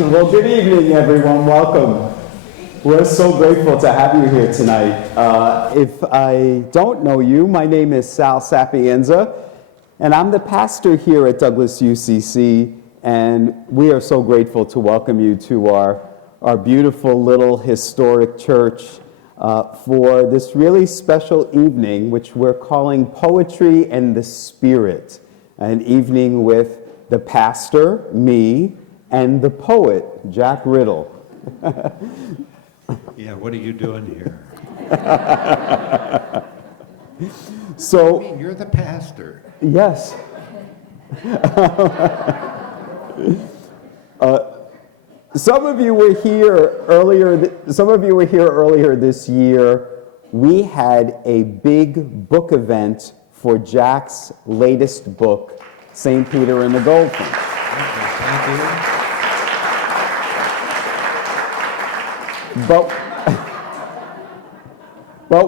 Well, good evening, everyone. Welcome. We're so grateful to have you here tonight. If I don't know you, my name is Sapienza, and I'm the pastor here at Douglas UCC, and we are so grateful to welcome you to our beautiful little historic church for this really special evening, which we're calling Poetry and the Spirit, an evening with the pastor, me, and the poet, Jack Ridl. Yeah, what are you doing here? So, I mean, you're the pastor. yes. Some of you were here earlier this year. We had a big book event for Jack's latest book, St. Peter and the Goldfinch. Thank you. But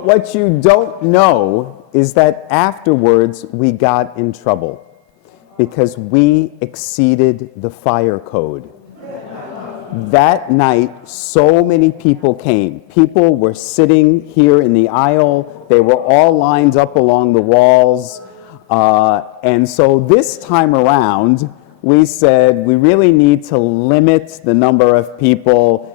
what you don't know is that afterwards we got in trouble because we exceeded the fire code. That night, so many people came. People were sitting here in the aisle. They were all lined up along the walls. And so this time around, we said we really need to limit the number of people.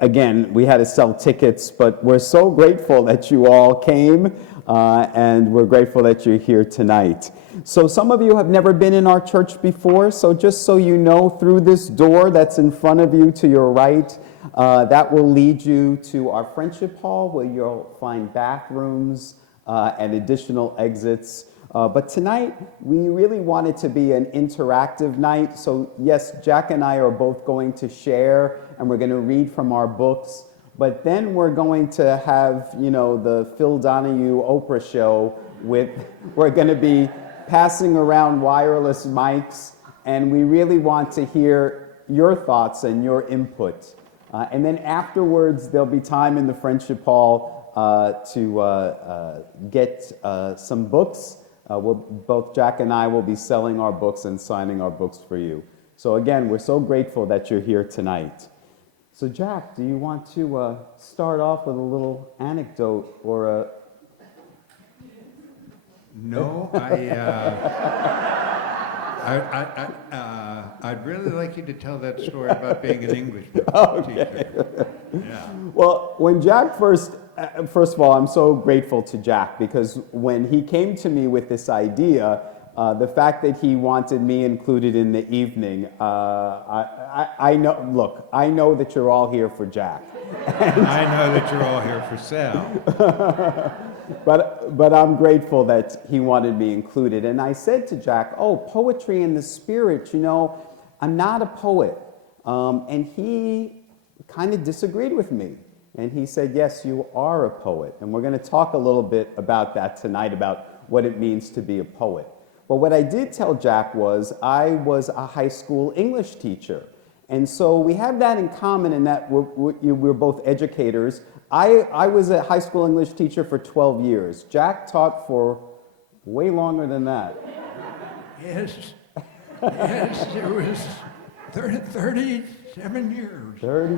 Again, we had to sell tickets, but we're so grateful that you all came, and we're grateful that you're here tonight. So some of you have never been in our church before, so just so you know, through this door that's in front of you to your right, that will lead you to our friendship hall, where you'll find bathrooms and additional exits. But tonight, we really want it to be an interactive night. So yes, Jack and I are both going to share, and we're going to read from our books. But then we're going to have, the Phil Donahue Oprah show we're going to be passing around wireless mics, and we really want to hear your thoughts and your input. And then afterwards, there'll be time in the Friendship Hall to get some books. Both Jack and I will be selling our books and signing our books for you. So again, we're so grateful that you're here tonight. So Jack, do you want to start off with a little anecdote or a... No, I'd really like you to tell that story about being an English teacher. Yeah. Well, when Jack first of all, I'm so grateful to Jack, because when he came to me with this idea, the fact that he wanted me included in the evening, I know that you're all here for Jack. I know that you're all here for Sal. But I'm grateful that he wanted me included. And I said to Jack, poetry and the spirit, I'm not a poet. And he kind of disagreed with me. And he said, yes, you are a poet. And we're going to talk a little bit about that tonight, about what it means to be a poet. But what I did tell Jack was I was a high school English teacher. And so we have that in common in that we're both educators. I was a high school English teacher for 12 years. Jack taught for way longer than that. Yes, it was 37 years. 37 years. There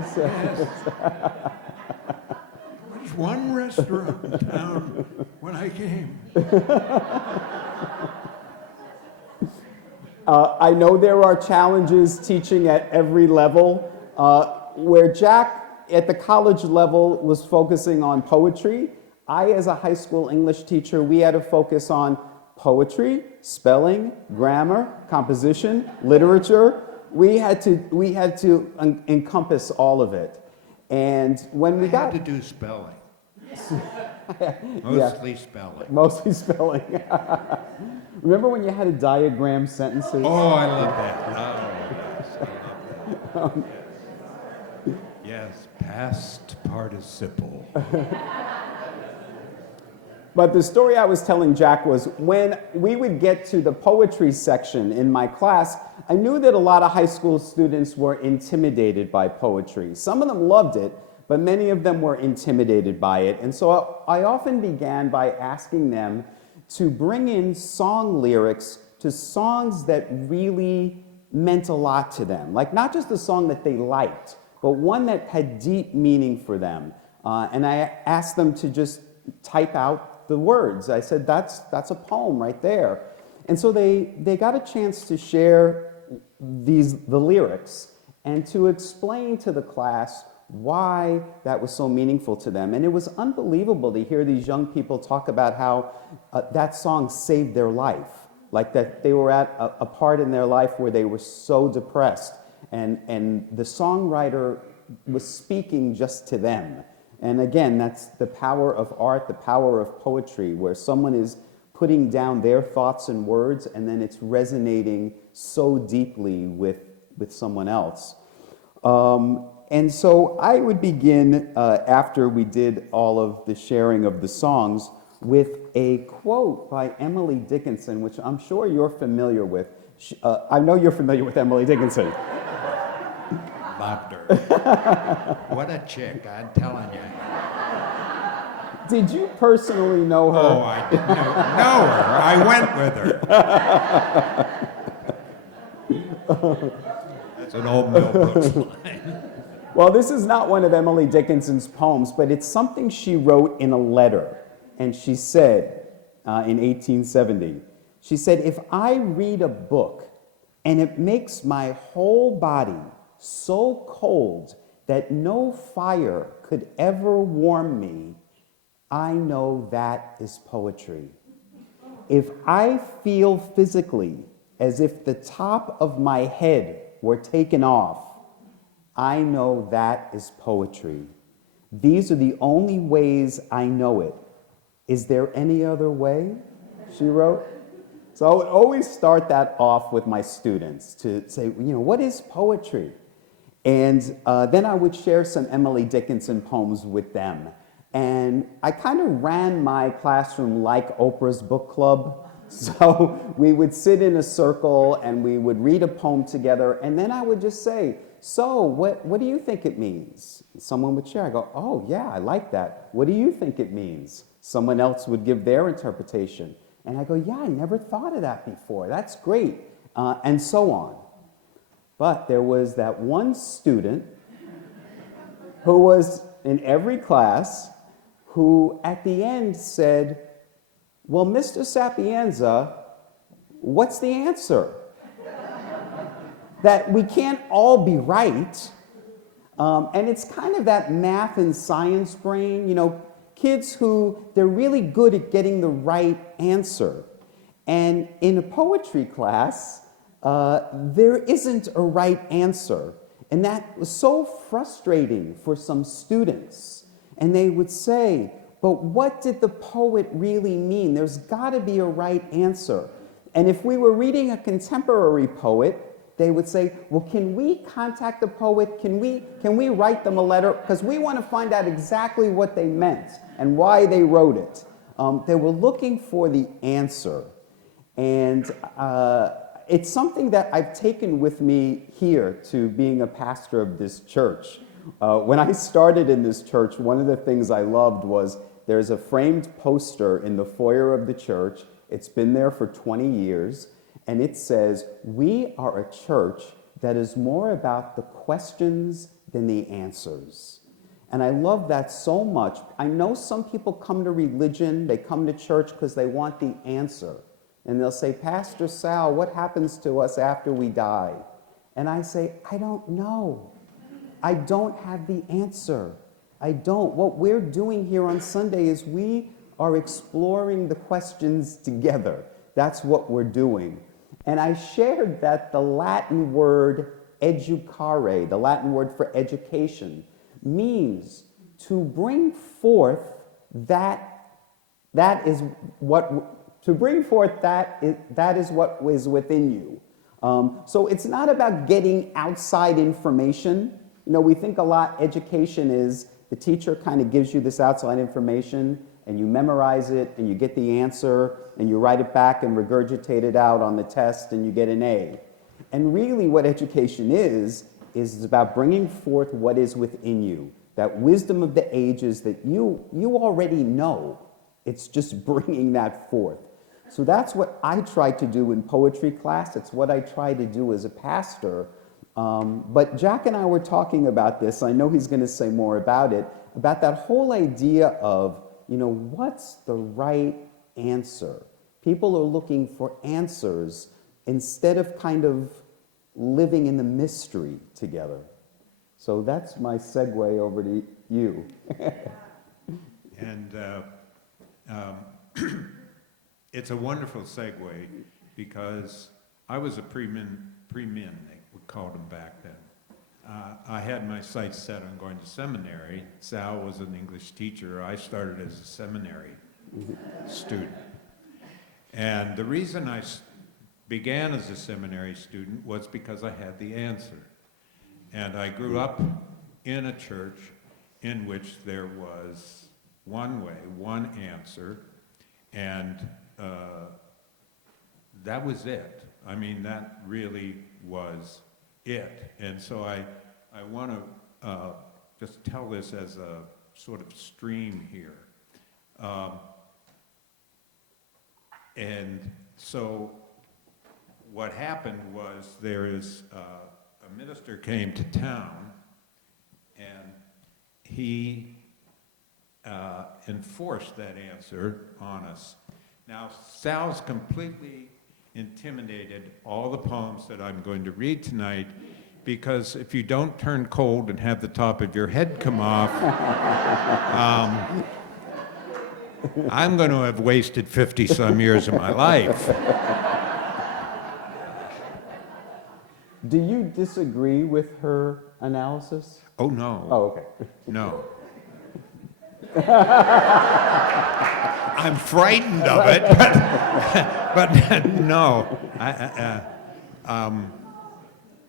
was one restaurant in town when I came. I know there are challenges teaching at every level. Where Jack at the college level was focusing on poetry, I, as a high school English teacher, we had to focus on poetry, spelling, grammar, composition, literature. We had to encompass all when we got to do spelling. Spelling. Mostly spelling. Remember when you had to diagram sentences? Oh, I love that. Yes, past participle. But the story I was telling Jack was when we would get to the poetry section in my class, I knew that a lot of high school students were intimidated by poetry. Some of them loved it, but many of them were intimidated by it. And so I often began by asking them to bring in song lyrics to songs that really meant a lot to them. Like not just a song that they liked, but one that had deep meaning for them. And I asked them to just type out the words. I said, that's a poem right there. And so they got a chance to share the lyrics and to explain to the class why that was so meaningful to them. And it was unbelievable to hear these young people talk about how that song saved their life. Like that they were at a part in their life where they were so depressed. And the songwriter was speaking just to them. And again, that's the power of art, the power of poetry, where someone is putting down their thoughts and words, and then it's resonating so deeply with someone else. And so I would begin, after we did all of the sharing of the songs, with a quote by Emily Dickinson, which I'm sure you're familiar with. I know you're familiar with Emily Dickinson. Loved her. What a chick, I'm telling you. Did you personally know her? Oh, I didn't know her. I went with her. That's an old Mel Brooks line. Well, this is not one of Emily Dickinson's poems, but it's something she wrote in a letter. And she said, in 1870, she said, "If I read a book and it makes my whole body so cold that no fire could ever warm me, I know that is poetry. If I feel physically as if the top of my head were taken off, I know that is poetry. These are the only ways I know it. Is there any other way?" She wrote. So I would always start that off with my students to say, what is poetry? And then I would share some Emily Dickinson poems with them. And I kind of ran my classroom like Oprah's book club. So we would sit in a circle and we would read a poem together. And then I would just say, "So what do you think it means?" Someone would share. I go, "Oh, yeah, I like that. What do you think it means?" Someone else would give their interpretation. And I go, "Yeah, I never thought of that before. That's great." And so on. But there was that one student who was in every class who at the end said, "Well, Mr. Sapienza, what's the answer?" That we can't all be right. And it's kind of that math and science brain, kids who they're really good at getting the right answer. And in a poetry class, there isn't a right answer. And that was so frustrating for some students. And they would say, "But what did the poet really mean? There's got to be a right answer." And if we were reading a contemporary poet, they would say, "Well, can we contact the poet? Can we write them a letter? Because we want to find out exactly what they meant and why they wrote it." They were looking for the answer. And it's something that I've taken with me here to being a pastor of this church. When I started in this church, one of the things I loved was there's a framed poster in the foyer of the church. It's been there for 20 years. And it says, "We are a church that is more about the questions than the answers." And I love that so much. I know some people come to religion, they come to church because they want the answer. And they'll say, "Pastor Sal, what happens to us after we die?" And I say, "I don't know. I don't have the answer. I don't. What we're doing here on Sunday is we are exploring the questions together. That's what we're doing." And I shared that the Latin word educare, the Latin word for education, means to bring forth that is what is within you. So it's not about getting outside information. We think a lot education is the teacher kind of gives you this outside information and you memorize it and you get the answer and you write it back and regurgitate it out on the test and you get an A. And really what education is about bringing forth what is within you, that wisdom of the ages that you already know. It's just bringing that forth. So that's what I try to do in poetry class. It's what I try to do as a pastor. But Jack and I were talking about this. I know he's going to say more about it, about that whole idea of, what's the right answer? People are looking for answers instead of kind of living in the mystery together. So that's my segue over to you. And it's a wonderful segue because I was a pre-min, we called them back then. I had my sights set on going to seminary. Sal was an English teacher. I started as a seminary student. And the reason I began as a seminary student was because I had the answer. And I grew up in a church in which there was one way, one answer, and that was it. I mean, that really was it. And so I want to just tell this as a sort of stream here. And so what happened was a minister came to town, and he enforced that answer on us. Now, Sal's completely intimidated all the poems that I'm going to read tonight, because if you don't turn cold and have the top of your head come off, I'm going to have wasted 50-some years of my life. Do you disagree with her analysis? Oh, no. Oh, okay. No. I'm frightened of it, but no.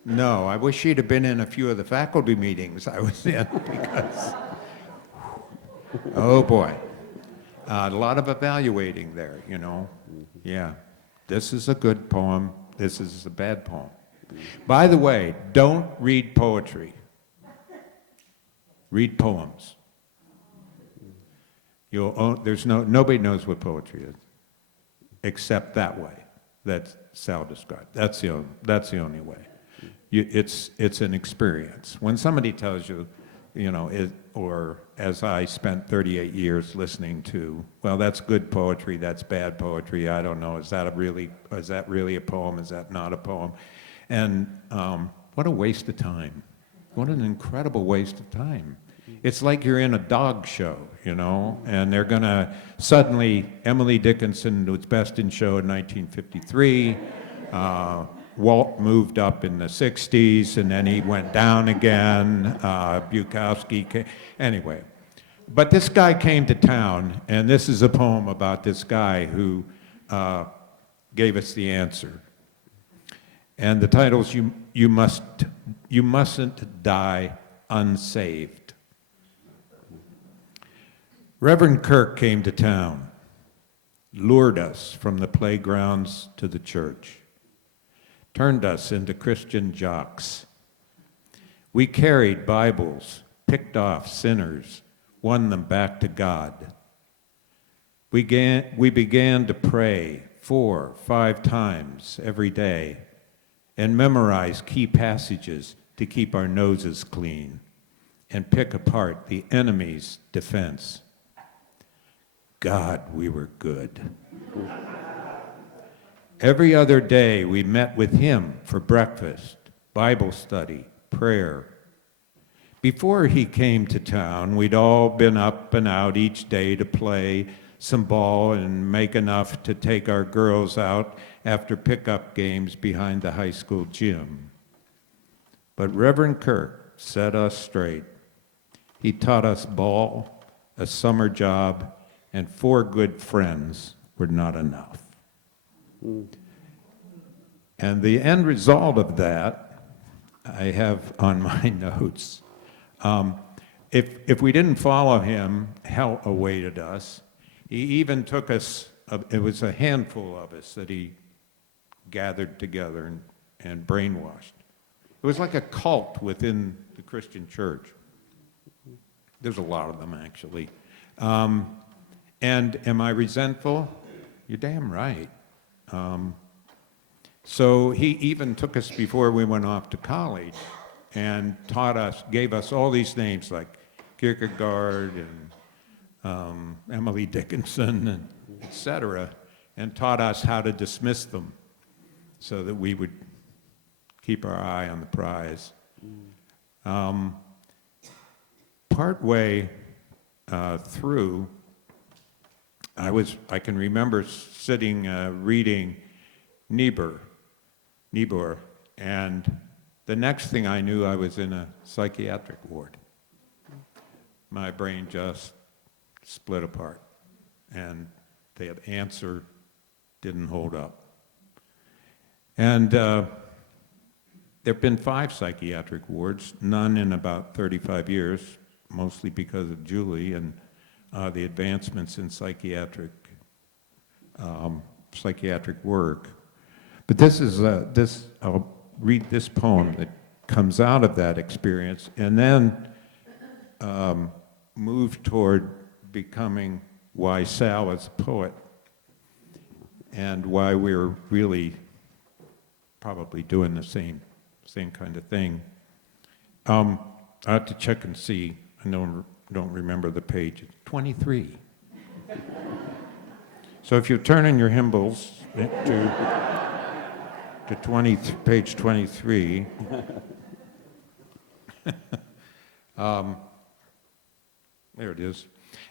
No, I wish she'd have been in a few of the faculty meetings I was in, because, oh boy, a lot of evaluating there, Yeah, this is a good poem, this is a bad poem. By the way, don't read poetry. Read poems. Nobody knows what poetry is, except that way that Sal described. That's the only way. It's an experience. When somebody tells you, or as I spent 38 years listening to, well, that's good poetry, that's bad poetry, I don't know, is that really a poem, is that not a poem? And what a waste of time. What an incredible waste of time. It's like you're in a dog show, and they're going to suddenly, Emily Dickinson was Best in Show in 1953, Walt moved up in the 60s, and then he went down again, Bukowski came, anyway. But this guy came to town, and this is a poem about this guy who gave us the answer. And the title's You Mustn't Die Unsaved. Reverend Kirk came to town, lured us from the playgrounds to the church, turned us into Christian jocks. We carried Bibles, picked off sinners, won them back to God. We began to pray 4, 5 times every day and memorize key passages to keep our noses clean and pick apart the enemy's defense. God, we were good. Every other day we met with him for breakfast, Bible study, prayer. Before he came to town, we'd all been up and out each day to play some ball and make enough to take our girls out after pickup games behind the high school gym. But Reverend Kirk set us straight. He taught us ball, a summer job, and 4 good friends were not enough. And the end result of that, I have on my notes. If we didn't follow him, hell awaited us. He even took us, it was a handful of us that he gathered together and brainwashed. It was like a cult within the Christian church. There's a lot of them, actually. And am I resentful? You're damn right. So he even took us before we went off to college and gave us all these names like Kierkegaard and Emily Dickinson, and et cetera, and taught us how to dismiss them so that we would keep our eye on the prize. Partway through, I can remember sitting reading Niebuhr, and the next thing I knew, I was in a psychiatric ward. My brain just split apart, and the answer didn't hold up. And there have been 5 psychiatric wards, none in about 35 years, mostly because of Julie and the advancements in psychiatric work. But I'll read this poem that comes out of that experience, and then move toward becoming why Sal is a poet, and why we're really probably doing the same kind of thing. I have to check and see. I don't remember the page. It's 23. So if you turn in your hymnals to page 23, there it is.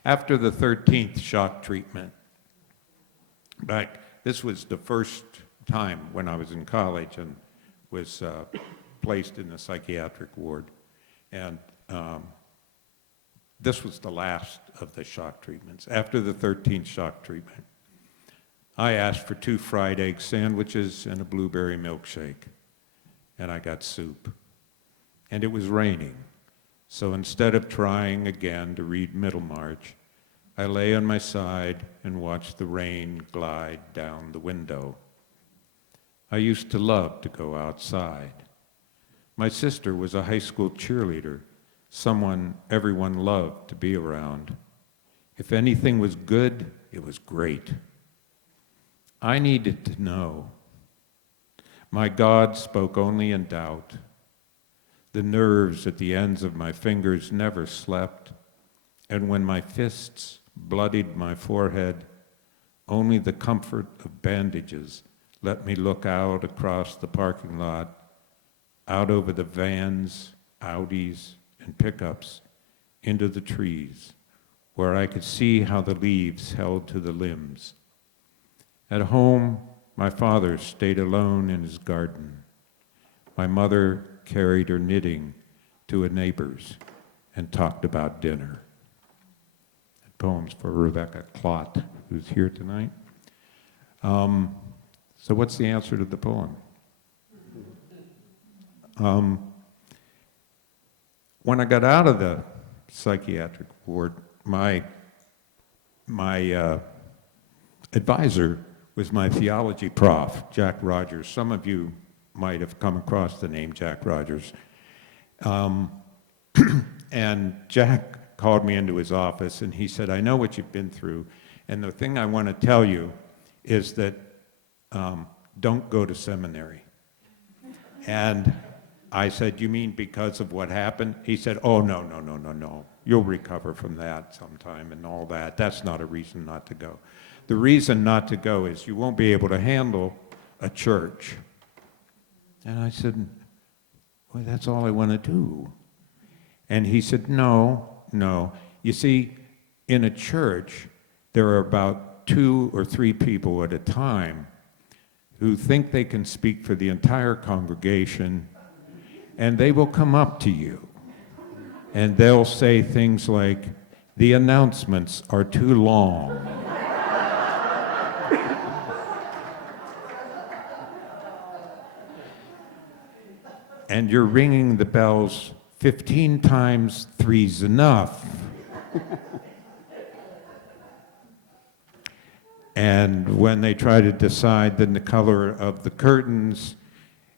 After the 13th shock treatment, this was the first time when I was in college and was placed in the psychiatric ward. And this was the last of the shock treatments. After the 13th shock treatment, I asked for 2 fried egg sandwiches and a blueberry milkshake, and I got soup. And it was raining, so instead of trying again to read Middlemarch, I lay on my side and watched the rain glide down the window. I used to love to go outside. My sister was a high school cheerleader, someone everyone loved to be around. If anything was good, it was great. I needed to know. My God spoke only in doubt. The nerves at the ends of my fingers never slept, and when my fists bloodied my forehead, only the comfort of bandages let me look out across the parking lot, out over the vans, Audis, and pickups, into the trees, where I could see how the leaves held to the limbs. At home, my father stayed alone in his garden. My mother carried her knitting to a neighbor's and talked about dinner. That poem's for Rebecca Clott, who's here tonight. So what's the answer to the poem? When I got out of the psychiatric ward, my advisor was my theology prof, Jack Rogers. Some of you might have come across the name Jack Rogers. And Jack called me into his office and he said, I know what you've been through, and the thing I want to tell you is that don't go to seminary. And I said, you mean because of what happened? He said, oh, no. You'll recover from that sometime and all that. That's not a reason not to go. The reason not to go is you won't be able to handle a church. And I said, well, that's all I want to do. And he said, no. You see, in a church, there are about 2 or 3 people at a time who think they can speak for the entire congregation, and they will come up to you, and they'll say things like, the announcements are too long. And you're ringing the bells 15 times, 3's enough. And when they try to decide then the color of the curtains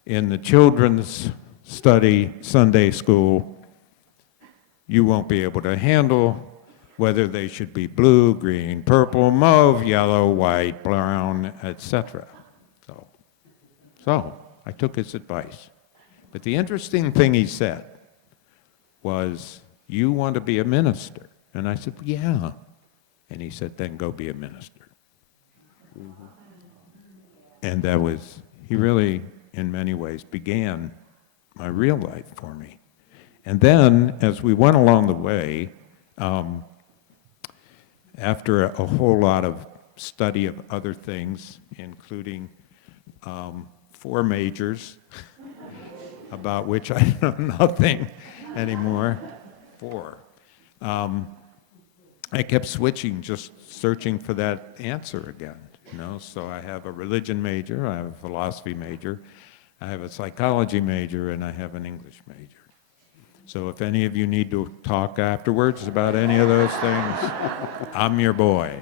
in the children's study Sunday school, you won't be able to handle whether they should be blue, green, purple, mauve, yellow, white, brown, etc. So I took his advice. But the interesting thing he said was, "You want to be a minister?" And I said, "Yeah." And he said, "Then go be a minister." Mm-hmm. And that was, he really, in many ways, began my real life for me. And then, as we went along the way, after a whole lot of study of other things, including 4 majors, about which I know nothing anymore, 4. I kept switching, just searching for that answer again, you know? So I have a religion major, I have a philosophy major, I have a psychology major, and I have an English major. So if any of you need to talk afterwards about any of those things, I'm your boy.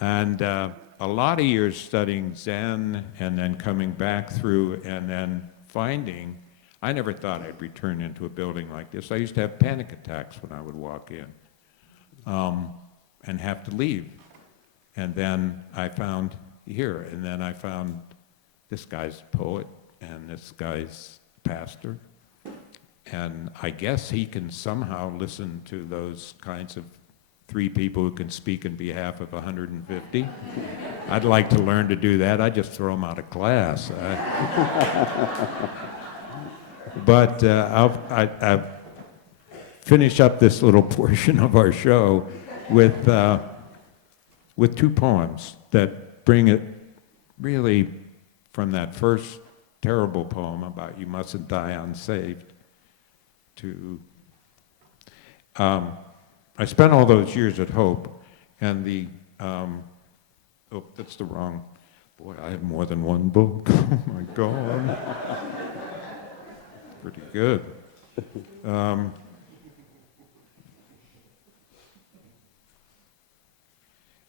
And a lot of years studying Zen, and then coming back through, and then finding, I never thought I'd return into a building like this. I used to have panic attacks when I would walk in and have to leave. And then I found here, and then I found this guy's a poet, and this guy's pastor. And I guess he can somehow listen to those kinds of 3 people who can speak in behalf of 150. I'd like to learn to do that. I just throw them out of class. But I'll finish up this little portion of our show with 2 poems that bring it really from that first terrible poem about you mustn't die unsaved to I spent all those years at Hope, and that's the wrong, boy, I have more than one book. Oh my God. Pretty good.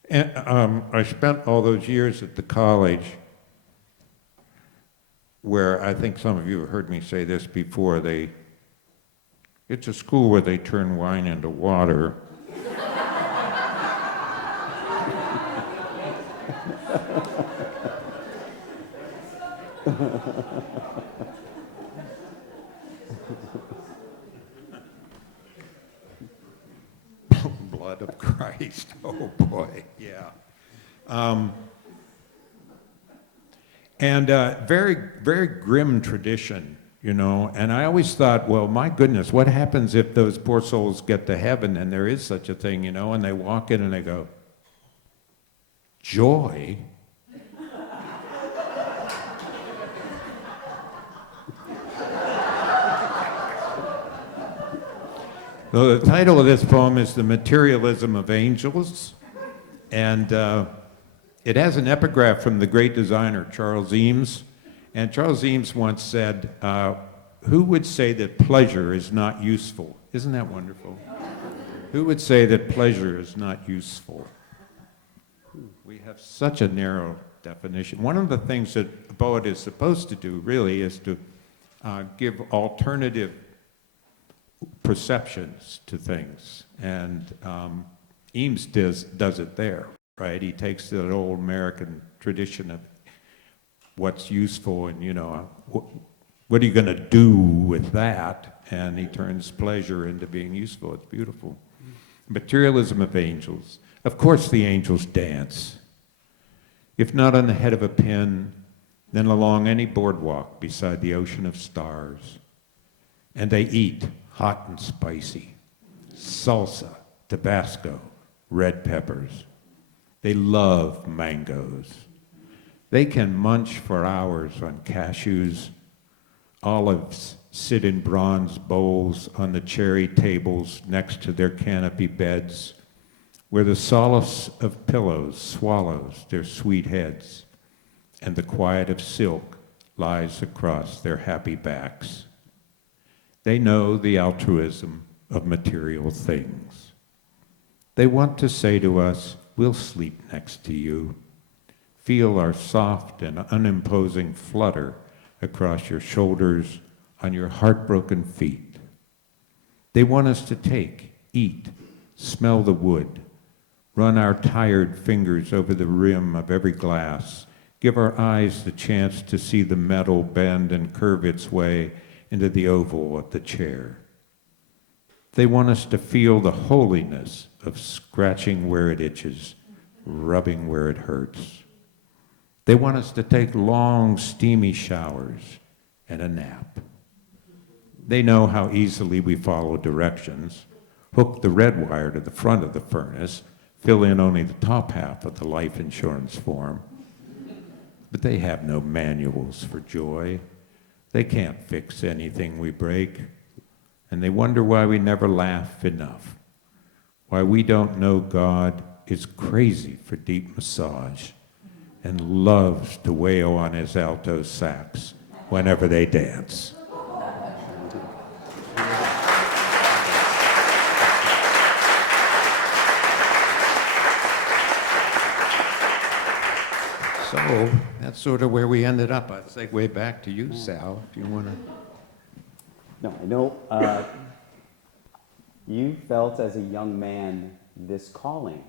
I spent all those years at the college where I think some of you have heard me say this before. It's a school where they turn wine into water. Blood of Christ. Oh boy, yeah. And very, very grim tradition, you know. And I always thought, well, my goodness, what happens if those poor souls get to heaven, and there is such a thing, you know, and they walk in and they go, joy? So the title of this poem is The Materialism of Angels, and it has an epigraph from the great designer Charles Eames. And Charles Eames once said, who would say that pleasure is not useful? Isn't that wonderful? Who would say that pleasure is not useful? We have such a narrow definition. One of the things that a poet is supposed to do, really, is to give alternative perceptions to things. And Eames does it there, right? He takes that old American tradition of what's useful and, you know, what are you going to do with that? And he turns pleasure into being useful. It's beautiful. Materialism of angels. Of course the angels dance. If not on the head of a pin, then along any boardwalk beside the ocean of stars. And they eat hot and spicy, salsa, Tabasco, red peppers. They love mangoes. They can munch for hours on cashews. Olives sit in bronze bowls on the cherry tables next to their canopy beds, where the solace of pillows swallows their sweet heads, and the quiet of silk lies across their happy backs. They know the altruism of material things. They want to say to us, we'll sleep next to you. Feel our soft and unimposing flutter across your shoulders on your heartbroken feet. They want us to take, eat, smell the wood, run our tired fingers over the rim of every glass, give our eyes the chance to see the metal bend and curve its way into the oval of the chair. They want us to feel the holiness of scratching where it itches, rubbing where it hurts. They want us to take long, steamy showers and a nap. They know how easily we follow directions, hook the red wire to the front of the furnace, fill in only the top half of the life insurance form. But they have no manuals for joy. They can't fix anything we break. And they wonder why we never laugh enough, why we don't know God is crazy for deep massage and loves to wail on his alto sax whenever they dance. So that's sort of where we ended up. I'd segue back to you, Sal, if you want to. No, I know you felt as a young man this calling,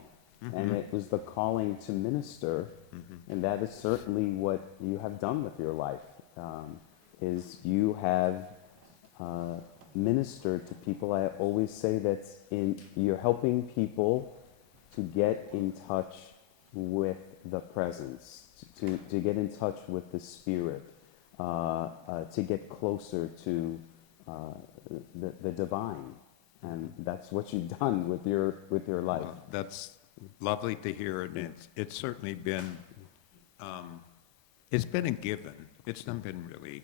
and it was the calling to minister, and that is certainly what you have done with your life, is you have ministered to people. I always say that you're helping people to get in touch with the presence, to get in touch with the Spirit, to get closer to the divine, and that's what you've done with your life. That's lovely to hear, and it's certainly been it's been a given. It's not been really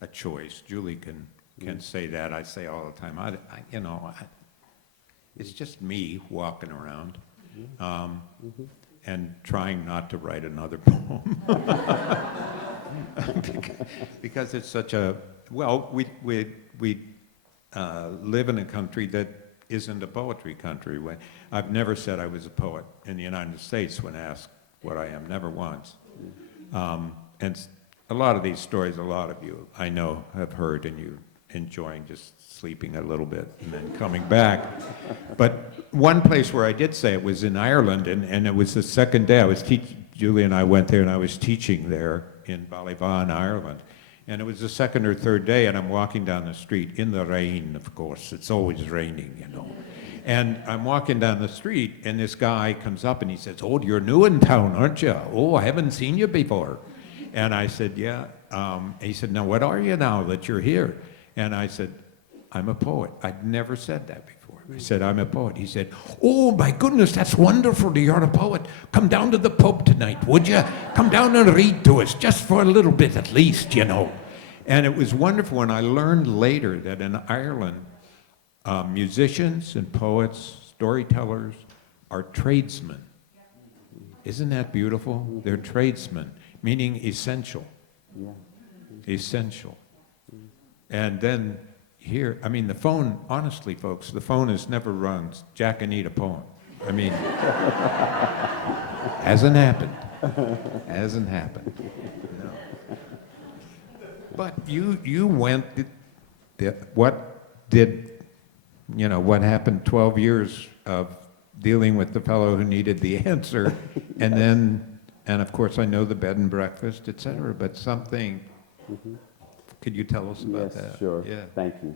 a choice. Julie can say that. I say all the time. It's just me walking around. And trying not to write another poem. because it's such a, well, we live in a country that isn't a poetry country. I've never said I was a poet in the United States when asked what I am, never once. And a lot of these stories, a lot of you I know have heard, and you enjoying just sleeping a little bit and then coming back. But one place where I did say it was in Ireland, and it was the second day I was teaching. Julie and I went there, and I was teaching there in Ballyvaughan, Ireland. And it was the second or third day, and I'm walking down the street in the rain, of course. It's always raining, you know. And I'm walking down the street, and this guy comes up and he says, "Oh, you're new in town, aren't you? Oh, I haven't seen you before." And I said, "Yeah." He said, "Now, what are you now that you're here?" And I said, "I'm a poet." I'd never said that before. I said, "I'm a poet." He said, "Oh, my goodness, that's wonderful that you're a poet. Come down to the pub tonight, would you? Come down and read to us, just for a little bit at least, you know." And it was wonderful, and I learned later that in Ireland, musicians and poets, storytellers, are tradesmen. Isn't that beautiful? They're tradesmen, meaning essential. Yeah. Essential. And then here, I mean, the phone, honestly, folks, the phone has never rung, "Jack, I need a poem." I mean, hasn't happened. Hasn't happened. No. But you went, what happened 12 years of dealing with the fellow who needed the answer, and then, and of course I know the bed and breakfast, et cetera, but something, could you tell us about that? Yes, sure. Yeah. Thank you.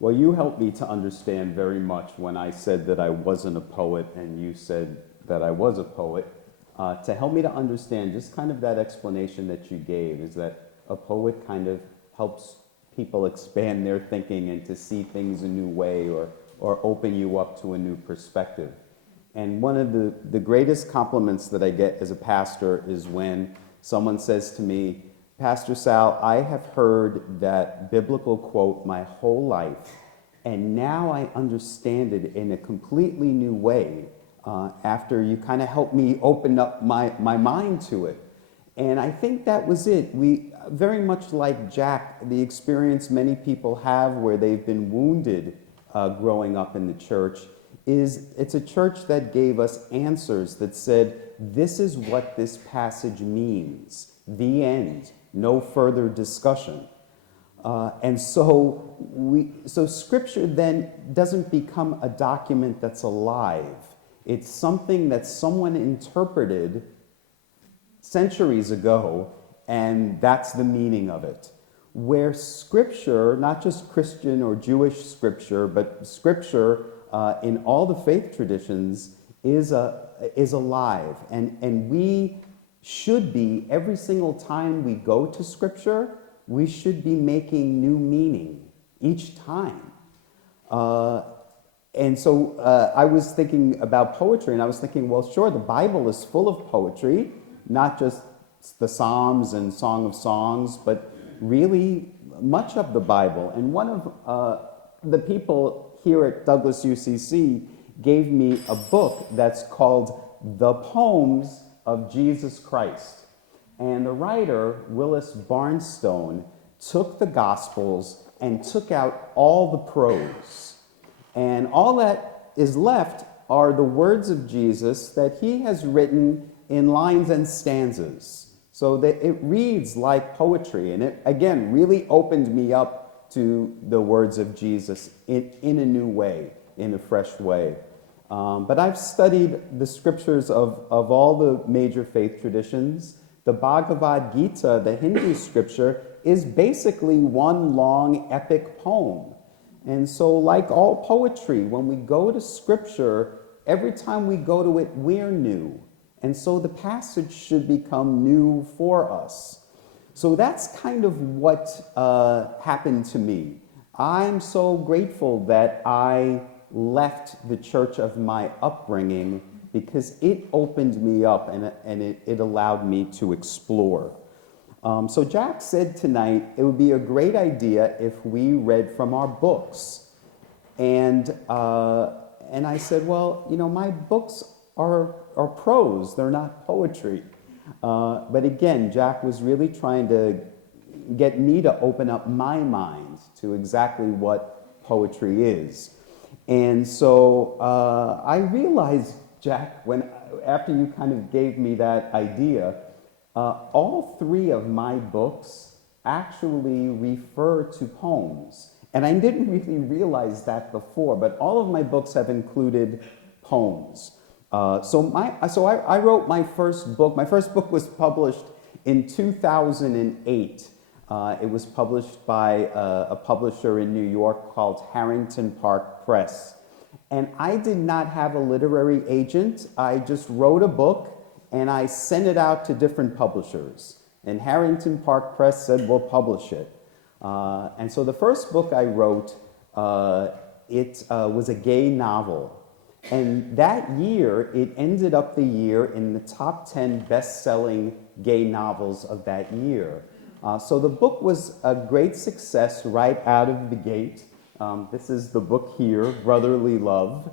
Well, you helped me to understand very much when I said that I wasn't a poet and you said that I was a poet, to help me to understand just kind of that explanation that you gave, is that a poet kind of helps people expand their thinking and to see things a new way, or open you up to a new perspective. And one of the greatest compliments that I get as a pastor is when someone says to me, "Pastor Sal, I have heard that biblical quote my whole life, and now I understand it in a completely new way after you kind of helped me open up my mind to it." And I think that was it. We, very much like Jack, the experience many people have where they've been wounded growing up in the church, is it's a church that gave us answers that said, this is what this passage means, the end, no further discussion. And so Scripture then doesn't become a document that's alive. It's something that someone interpreted centuries ago, and that's the meaning of it. Where Scripture, not just Christian or Jewish Scripture, but Scripture in all the faith traditions is alive. And we should be, every single time we go to Scripture, we should be making new meaning each time. And so I was thinking about poetry, and I was thinking, well, sure, the Bible is full of poetry, not just the Psalms and Song of Songs, but really much of the Bible. And one of the people here at Douglas UCC gave me a book that's called The Poems of Jesus Christ. And the writer, Willis Barnstone, took the Gospels and took out all the prose. And all that is left are the words of Jesus that he has written in lines and stanzas. So that it reads like poetry. And it, again, really opened me up to the words of Jesus in a new way, in a fresh way. But I've studied the scriptures of all the major faith traditions. The Bhagavad Gita, the Hindu scripture, is basically one long epic poem. And so, like all poetry, when we go to scripture, every time we go to it, we're new. And so the passage should become new for us. So that's kind of what happened to me. I'm so grateful that I left the church of my upbringing because it opened me up and it allowed me to explore. So Jack said tonight it would be a great idea if we read from our books. And I said, well, you know, my books are prose, they're not poetry. But again, Jack was really trying to get me to open up my mind to exactly what poetry is. And so I realized, Jack, after you kind of gave me that idea, all three of my books actually refer to poems. And I didn't really realize that before, but all of my books have included poems. So I wrote my first book. My first book was published in 2008. It was published by a publisher in New York called Harrington Park Press. And I did not have a literary agent. I just wrote a book and I sent it out to different publishers. And Harrington Park Press said, we'll publish it. And so the first book I wrote, it was a gay novel. And that year, it ended up the year in the top 10 best-selling gay novels of that year. So the book was a great success right out of the gate. This is the book here, Brotherly Love.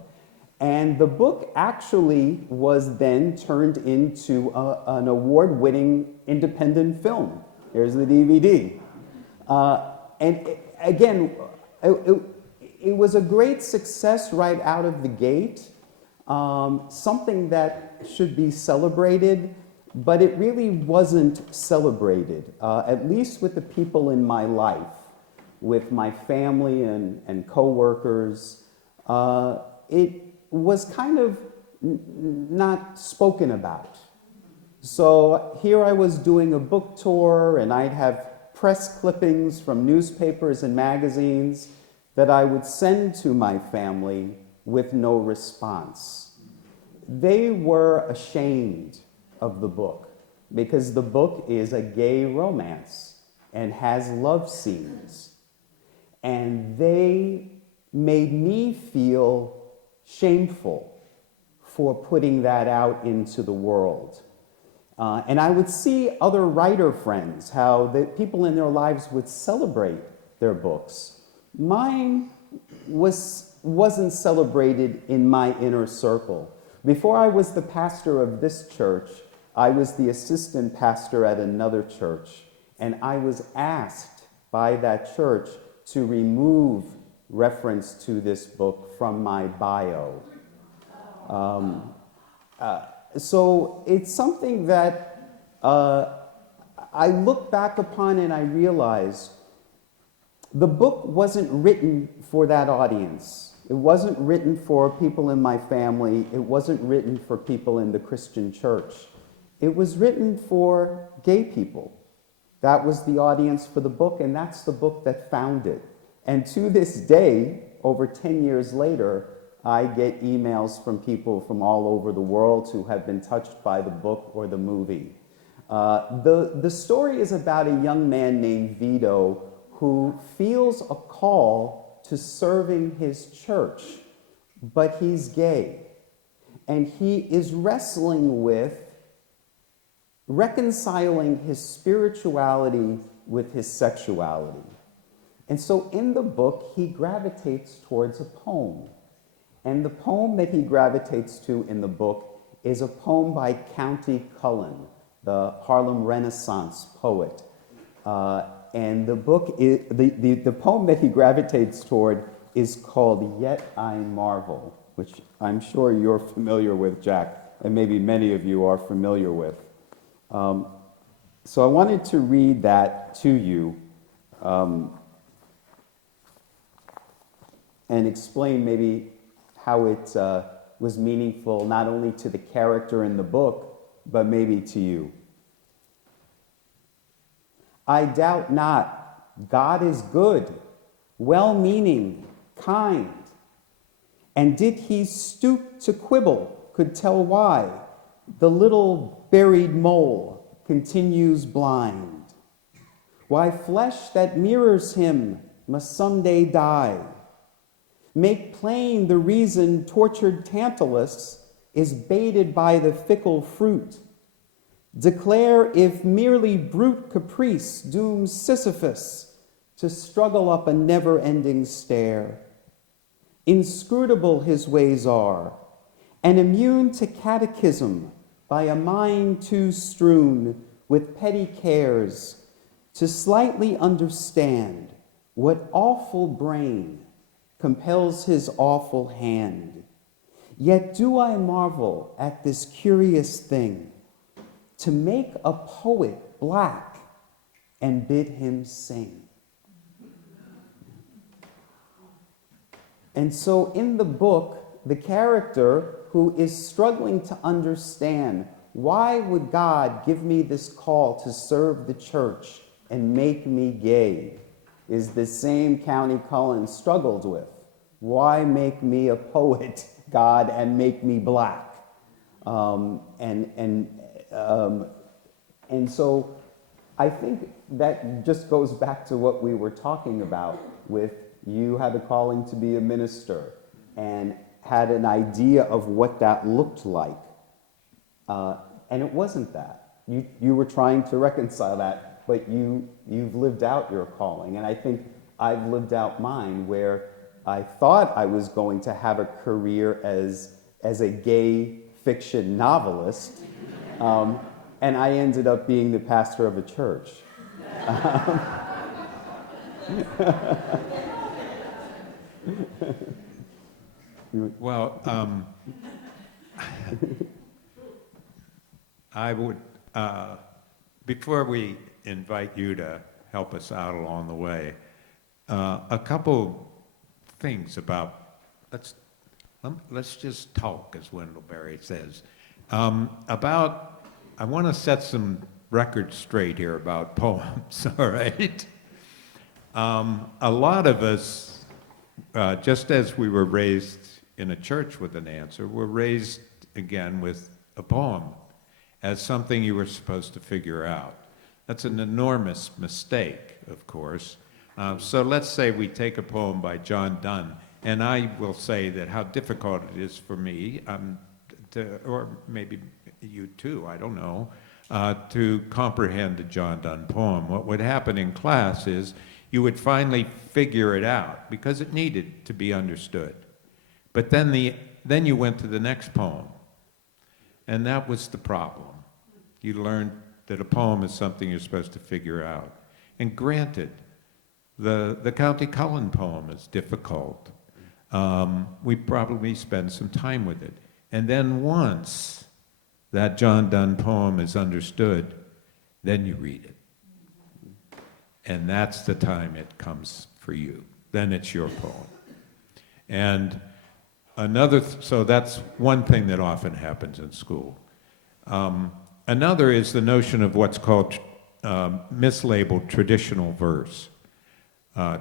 And the book actually was then turned into an award-winning independent film. Here's the DVD. It was a great success right out of the gate, something that should be celebrated, but it really wasn't celebrated, at least with the people in my life, with my family and coworkers. It was kind of not spoken about. So here I was doing a book tour, and I'd have press clippings from newspapers and magazines that I would send to my family with no response. They were ashamed of the book because the book is a gay romance and has love scenes. And they made me feel shameful for putting that out into the world. And I would see other writer friends, how the people in their lives would celebrate their books. Mine wasn't celebrated in my inner circle. Before I was the pastor of this church, I was the assistant pastor at another church, and I was asked by that church to remove reference to this book from my bio. So it's something that I look back upon and I realize The book wasn't written for that audience. It wasn't written for people in my family. It wasn't written for people in the Christian church. It was written for gay people. That was the audience for the book, and that's the book that found it. And to this day, over 10 years later, I get emails from people from all over the world who have been touched by the book or the movie. The story is about a young man named Vito who feels a call to serving his church, but he's gay. And he is wrestling with reconciling his spirituality with his sexuality. And so in the book, he gravitates towards a poem. And the poem that he gravitates to in the book is a poem by Countee Cullen, the Harlem Renaissance poet. And the book, the poem that he gravitates toward is called Yet I Marvel, which I'm sure you're familiar with, Jack, and maybe many of you are familiar with. So I wanted to read that to you and explain maybe how it was meaningful not only to the character in the book, but maybe to you. I doubt not, God is good, well-meaning, kind. And did he stoop to quibble, could tell why the little buried mole continues blind, why flesh that mirrors him must someday die. Make plain the reason tortured Tantalus is baited by the fickle fruit. Declare if merely brute caprice dooms Sisyphus to struggle up a never-ending stair. Inscrutable his ways are, and immune to catechism by a mind too strewn with petty cares, to slightly understand what awful brain compels his awful hand. Yet do I marvel at this curious thing, to make a poet black and bid him sing. And so in the book, the character who is struggling to understand, why would God give me this call to serve the church and make me gay, is the same Countee Cullen struggled with. Why make me a poet, God, and make me black? And so I think that just goes back to what we were talking about with you had a calling to be a minister and had an idea of what that looked like. And it wasn't that. You were trying to reconcile that, but you've lived out your calling. And I think I've lived out mine, where I thought I was going to have a career as a gay fiction novelist, and I ended up being the pastor of a church. Well, I would, before we invite you to help us out along the way, a couple things about, let's just talk, as Wendell Berry says. I want to set some records straight here about poems, all right? A lot of us, just as we were raised in a church with an answer, were raised again with a poem as something you were supposed to figure out. That's an enormous mistake, of course. So let's say we take a poem by John Donne, and I will say that how difficult it is for me, or maybe you too, I don't know, to comprehend a John Donne poem. What would happen in class is you would finally figure it out because it needed to be understood. But then you went to the next poem, and that was the problem. You learned that a poem is something you're supposed to figure out. And granted, the Countee Cullen poem is difficult. We probably spend some time with it. And then once that John Donne poem is understood, then you read it. And that's the time it comes for for you. Then it's your poem. And so that's one thing that often happens in school. Another is the notion of what's called mislabeled traditional verse.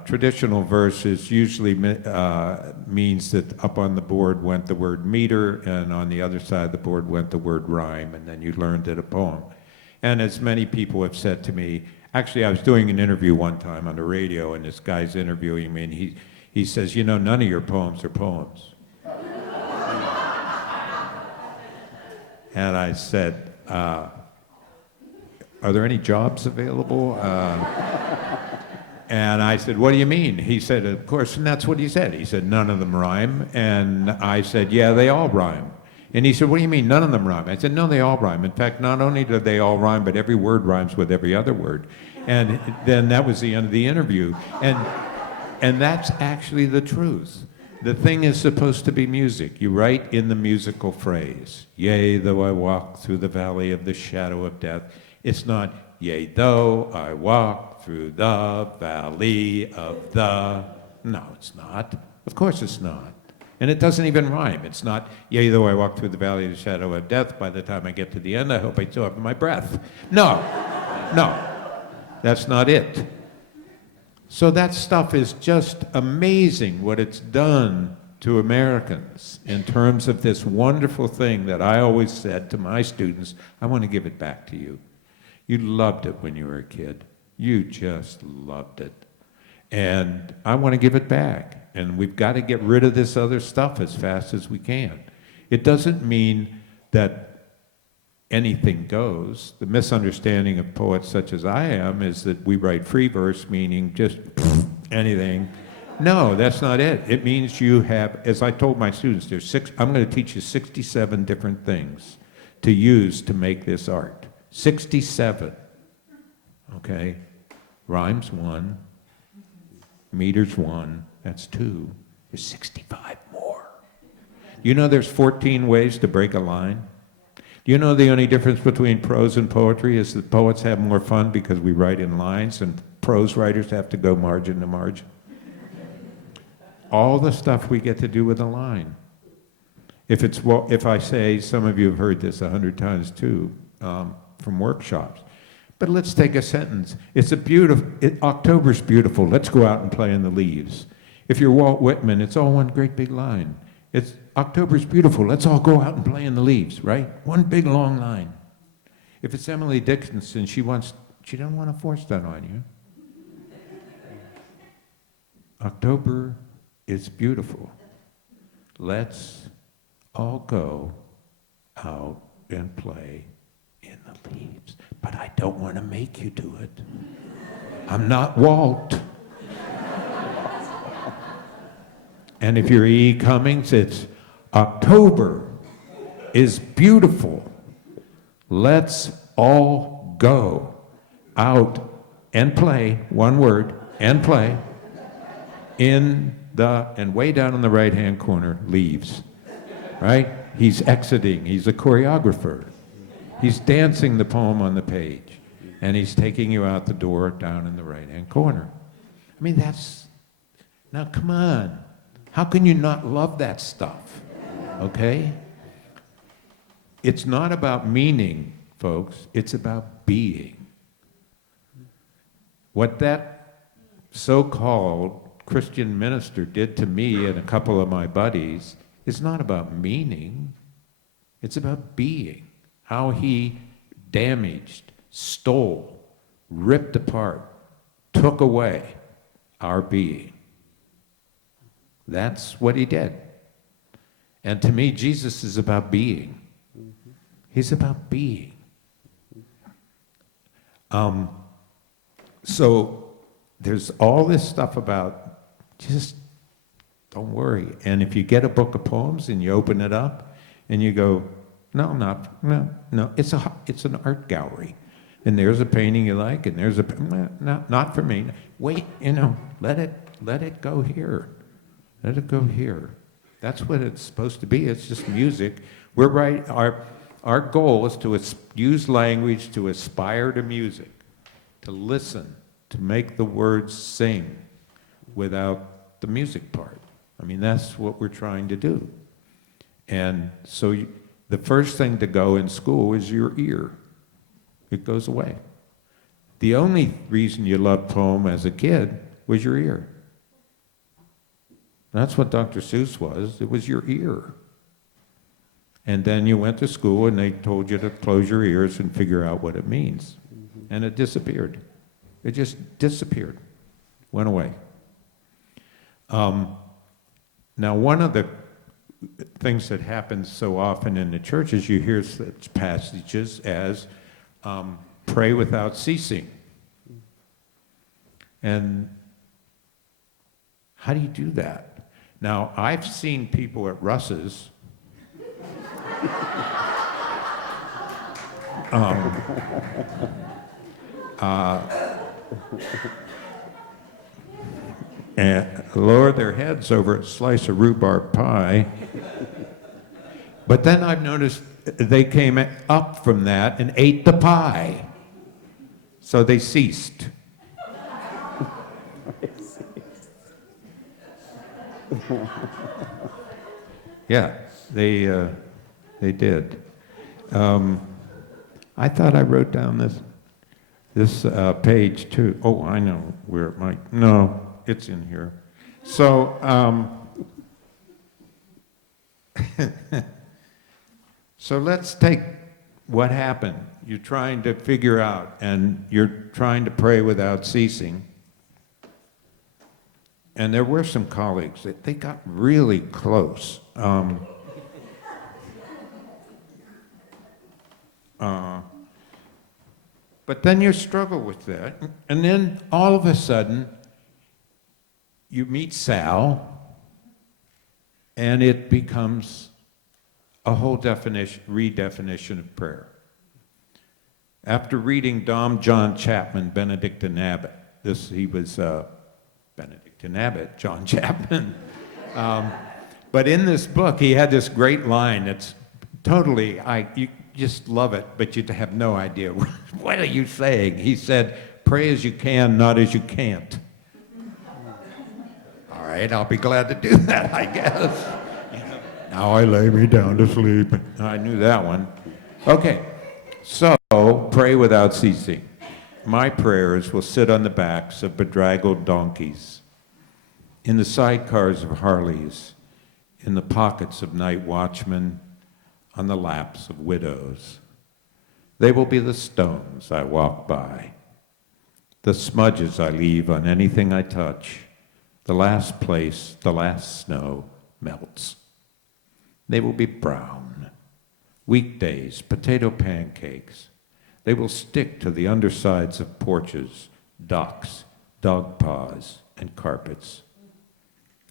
Traditional verse is usually means that up on the board went the word meter, and on the other side of the board went the word rhyme, and then you learned it a poem. And as many people have said to me, actually I was doing an interview one time on the radio, and this guy's interviewing me, and he says, you know, none of your poems are poems. And I said, are there any jobs available? And I said, what do you mean? He said, of course, and that's what he said. He said, none of them rhyme. And I said, yeah, they all rhyme. And he said, what do you mean, none of them rhyme? I said, no, they all rhyme. In fact, not only do they all rhyme, but every word rhymes with every other word. And then that was the end of the interview. And that's actually the truth. The thing is supposed to be music. You write in the musical phrase, yea, though I walk through the valley of the shadow of death. It's not, yea, though I walk through the valley of the... No, it's not. Of course it's not. And it doesn't even rhyme. It's not, yea, though I walk through the valley of the shadow of death, by the time I get to the end, I hope I still have my breath. No, that's not it. So that stuff is just amazing what it's done to Americans in terms of this wonderful thing that I always said to my students, I want to give it back to you. You loved it when you were a kid. You just loved it. And I want to give it back. And we've got to get rid of this other stuff as fast as we can. It doesn't mean that anything goes. The misunderstanding of poets such as I am is that we write free verse, meaning just anything. No, that's not it. It means you have, as I told my students, I'm going to teach you 67 different things to use to make this art. 67. Okay? Rhymes 1. Meters 1. That's 2. There's 65 more. You know there's 14 ways to break a line? Do you know the only difference between prose and poetry is that poets have more fun because we write in lines and prose writers have to go margin to margin? All the stuff we get to do with a line. If I say, some of you have heard this 100 times too, from workshops, but let's take a sentence. October's beautiful, let's go out and play in the leaves. If you're Walt Whitman, it's all one great big line. It's October's beautiful, let's all go out and play in the leaves, right? One big long line. If it's Emily Dickinson, she doesn't want to force that on you. October is beautiful. Let's all go out and play in the leaves. But I don't want to make you do it. I'm not Walt. And if you're E. Cummings, it's October is beautiful. Let's all go out and play, one word, and play, and way down in the right-hand corner, leaves, right? He's exiting, he's a choreographer. He's dancing the poem on the page, and he's taking you out the door down in the right-hand corner. I mean, now come on. How can you not love that stuff, okay? It's not about meaning, folks. It's about being. What that so-called Christian minister did to me and a couple of my buddies is not about meaning. It's about being. How he damaged, stole, ripped apart, took away our being. That's what he did. And to me, Jesus is about being. He's about being. So there's all this stuff about just don't worry. And if you get a book of poems and you open it up and you go, no, it's an art gallery. And there's a painting you like, and there's not for me. Wait, let it go here. Let it go here. That's what it's supposed to be. It's just music. We're right. Our goal is to use language to aspire to music, to listen, to make the words sing. without the music part. I mean, that's what we're trying to do. And so the first thing to go in school is your ear. It goes away. The only reason you loved poem as a kid was your ear. That's what Dr. Seuss was. It was your ear. And then you went to school and they told you to close your ears and figure out what it means. And it disappeared. It just disappeared. Went away. Now, one of the things that happens so often in the church is you hear such passages as pray without ceasing. And how do you do that? Now, I've seen people at Russ's and lower their heads over a slice of rhubarb pie. But then I've noticed they came up from that and ate the pie. So they ceased. Yeah, they did. I thought I wrote down this page too. Oh, I know where it might. No, it's in here. So, so let's take what happened. You're trying to figure out, and you're trying to pray without ceasing. And there were some colleagues that they got really close. But then you struggle with that, and then all of a sudden, you meet Sal, and it becomes a whole redefinition of prayer. After reading Dom John Chapman, Benedictine Abbot, he was Benedictine Abbot, John Chapman. But in this book, he had this great line that's totally, you just love it, but you have no idea. What are you saying? He said, pray as you can, not as you can't. All right, I'll be glad to do that, I guess. Now I lay me down to sleep. I knew that one. Okay, so pray without ceasing. My prayers will sit on the backs of bedraggled donkeys, in the sidecars of Harleys, in the pockets of night watchmen, on the laps of widows. They will be the stones I walk by, the smudges I leave on anything I touch, the last place the last snow melts. They will be brown, weekdays, potato pancakes. They will stick to the undersides of porches, docks, dog paws, and carpets.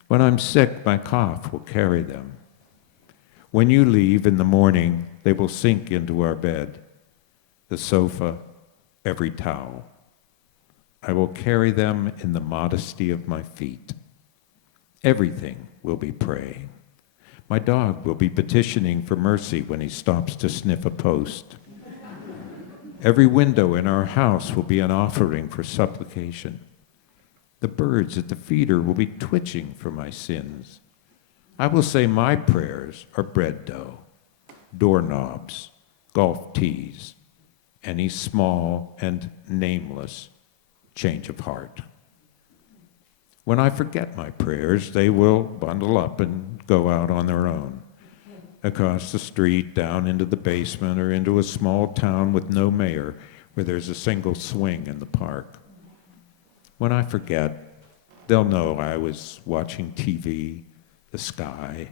When I'm sick, my cough will carry them. When you leave in the morning, they will sink into our bed, the sofa, every towel. I will carry them in the modesty of my feet. Everything will be praying. My dog will be petitioning for mercy when he stops to sniff a post. Every window in our house will be an offering for supplication. The birds at the feeder will be twitching for my sins. I will say my prayers are bread dough, doorknobs, golf tees, any small and nameless change of heart. When I forget my prayers, they will bundle up and go out on their own, across the street, down into the basement, or into a small town with no mayor where there's a single swing in the park. When I forget, they'll know I was watching TV, the sky,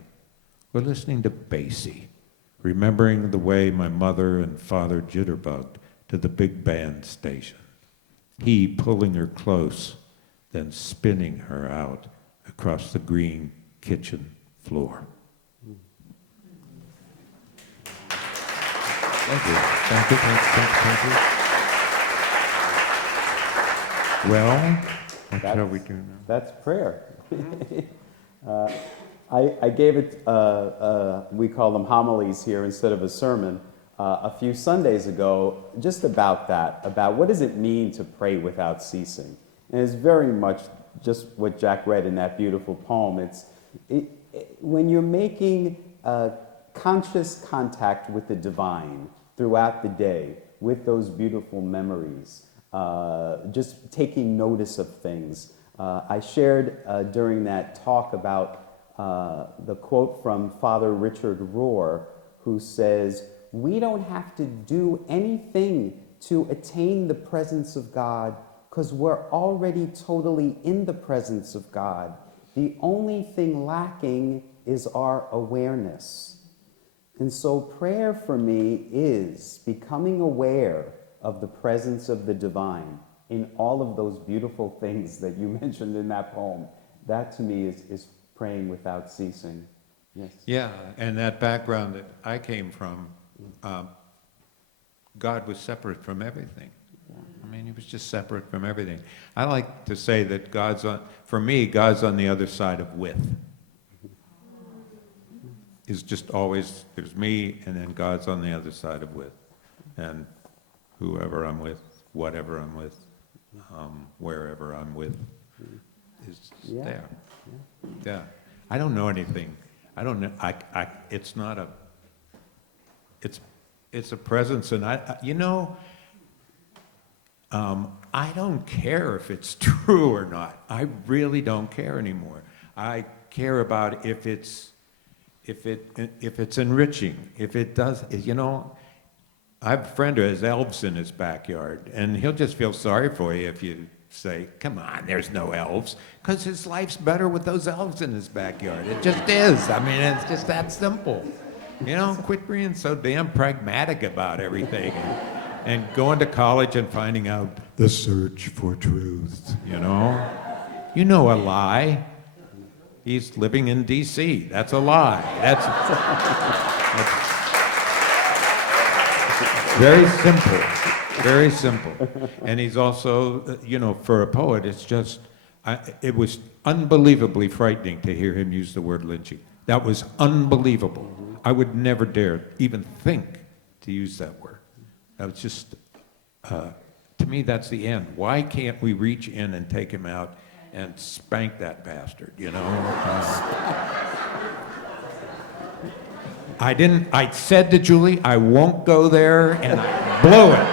or listening to Basie, remembering the way my mother and father jitterbugged to the big band station, he pulling her close, then spinning her out across the green kitchen floor. Thank you. Thank you. Thank you. Well, what shall we do now? That's prayer. I gave it, we call them homilies here instead of a sermon, a few Sundays ago, just about that, about what does it mean to pray without ceasing. And it's very much just what Jack read in that beautiful poem. When you're making conscious contact with the divine throughout the day, with those beautiful memories, just taking notice of things. I shared during that talk about the quote from Father Richard Rohr, who says, "We don't have to do anything to attain the presence of God, because we're already totally in the presence of God. The only thing lacking is our awareness." And so prayer for me is becoming aware of the presence of the divine in all of those beautiful things that you mentioned in that poem. That to me is praying without ceasing. Yes. Yeah, and that background that I came from, God was separate from everything. I mean, he was just separate from everything. I like to say that for me, God's on the other side of width. It's just always, there's me, and then God's on the other side of width. And whoever I'm with, whatever I'm with, wherever I'm with, is there. Yeah. I don't know anything. I don't know. It's not a. It's a presence, and I don't care if it's true or not. I really don't care anymore. I care about if it's enriching, if it does. I have a friend who has elves in his backyard, and he'll just feel sorry for you if you say, "Come on, there's no elves," because his life's better with those elves in his backyard. It just is. I mean, it's just that simple. Quit being so damn pragmatic about everything, and going to college and finding out the search for truth. A lie. He's living in D.C. That's a lie. That's very simple. Very simple. And he's also, for a poet, it was unbelievably frightening to hear him use the word lynching. That was unbelievable. I would never dare even think to use that word. That was just, to me, that's the end. Why can't we reach in and take him out and spank that bastard, I said to Julie, I won't go there, and I blew it.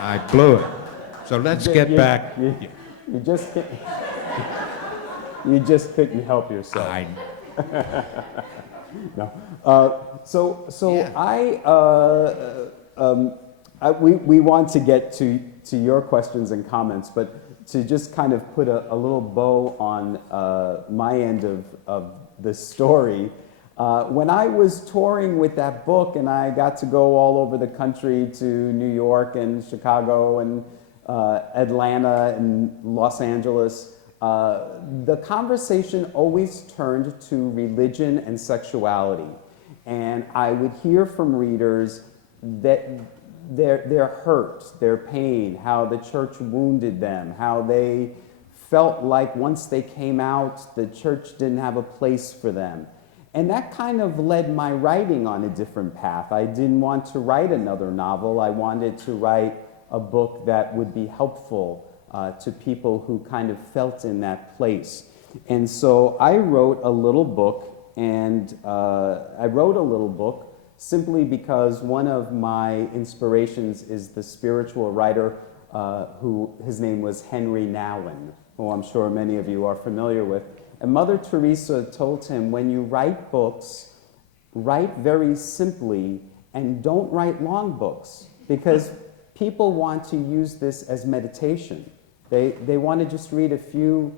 I blew it. So let's get back. You just couldn't help yourself. No. We want to get to your questions and comments, but to just kind of put a little bow on my end of the story, when I was touring with that book and I got to go all over the country to New York and Chicago and Atlanta and Los Angeles, the conversation always turned to religion and sexuality. And I would hear from readers that their hurt, their pain, how the church wounded them, how they felt like once they came out, the church didn't have a place for them. And that kind of led my writing on a different path. I didn't want to write another novel. I wanted to write a book that would be helpful to people who kind of felt in that place. And so I wrote a little book, simply because one of my inspirations is the spiritual writer his name was Henry Nouwen, who I'm sure many of you are familiar with. And Mother Teresa told him, when you write books, write very simply and don't write long books, because people want to use this as meditation. They want to just read a few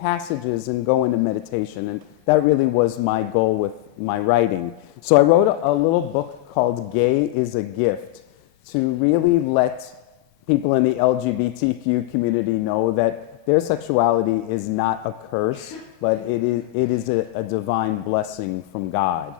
passages and go into meditation, and that really was my goal with my writing. So I wrote a little book called Gay is a Gift, to really let people in the LGBTQ community know that their sexuality is not a curse, but it is a divine blessing from God.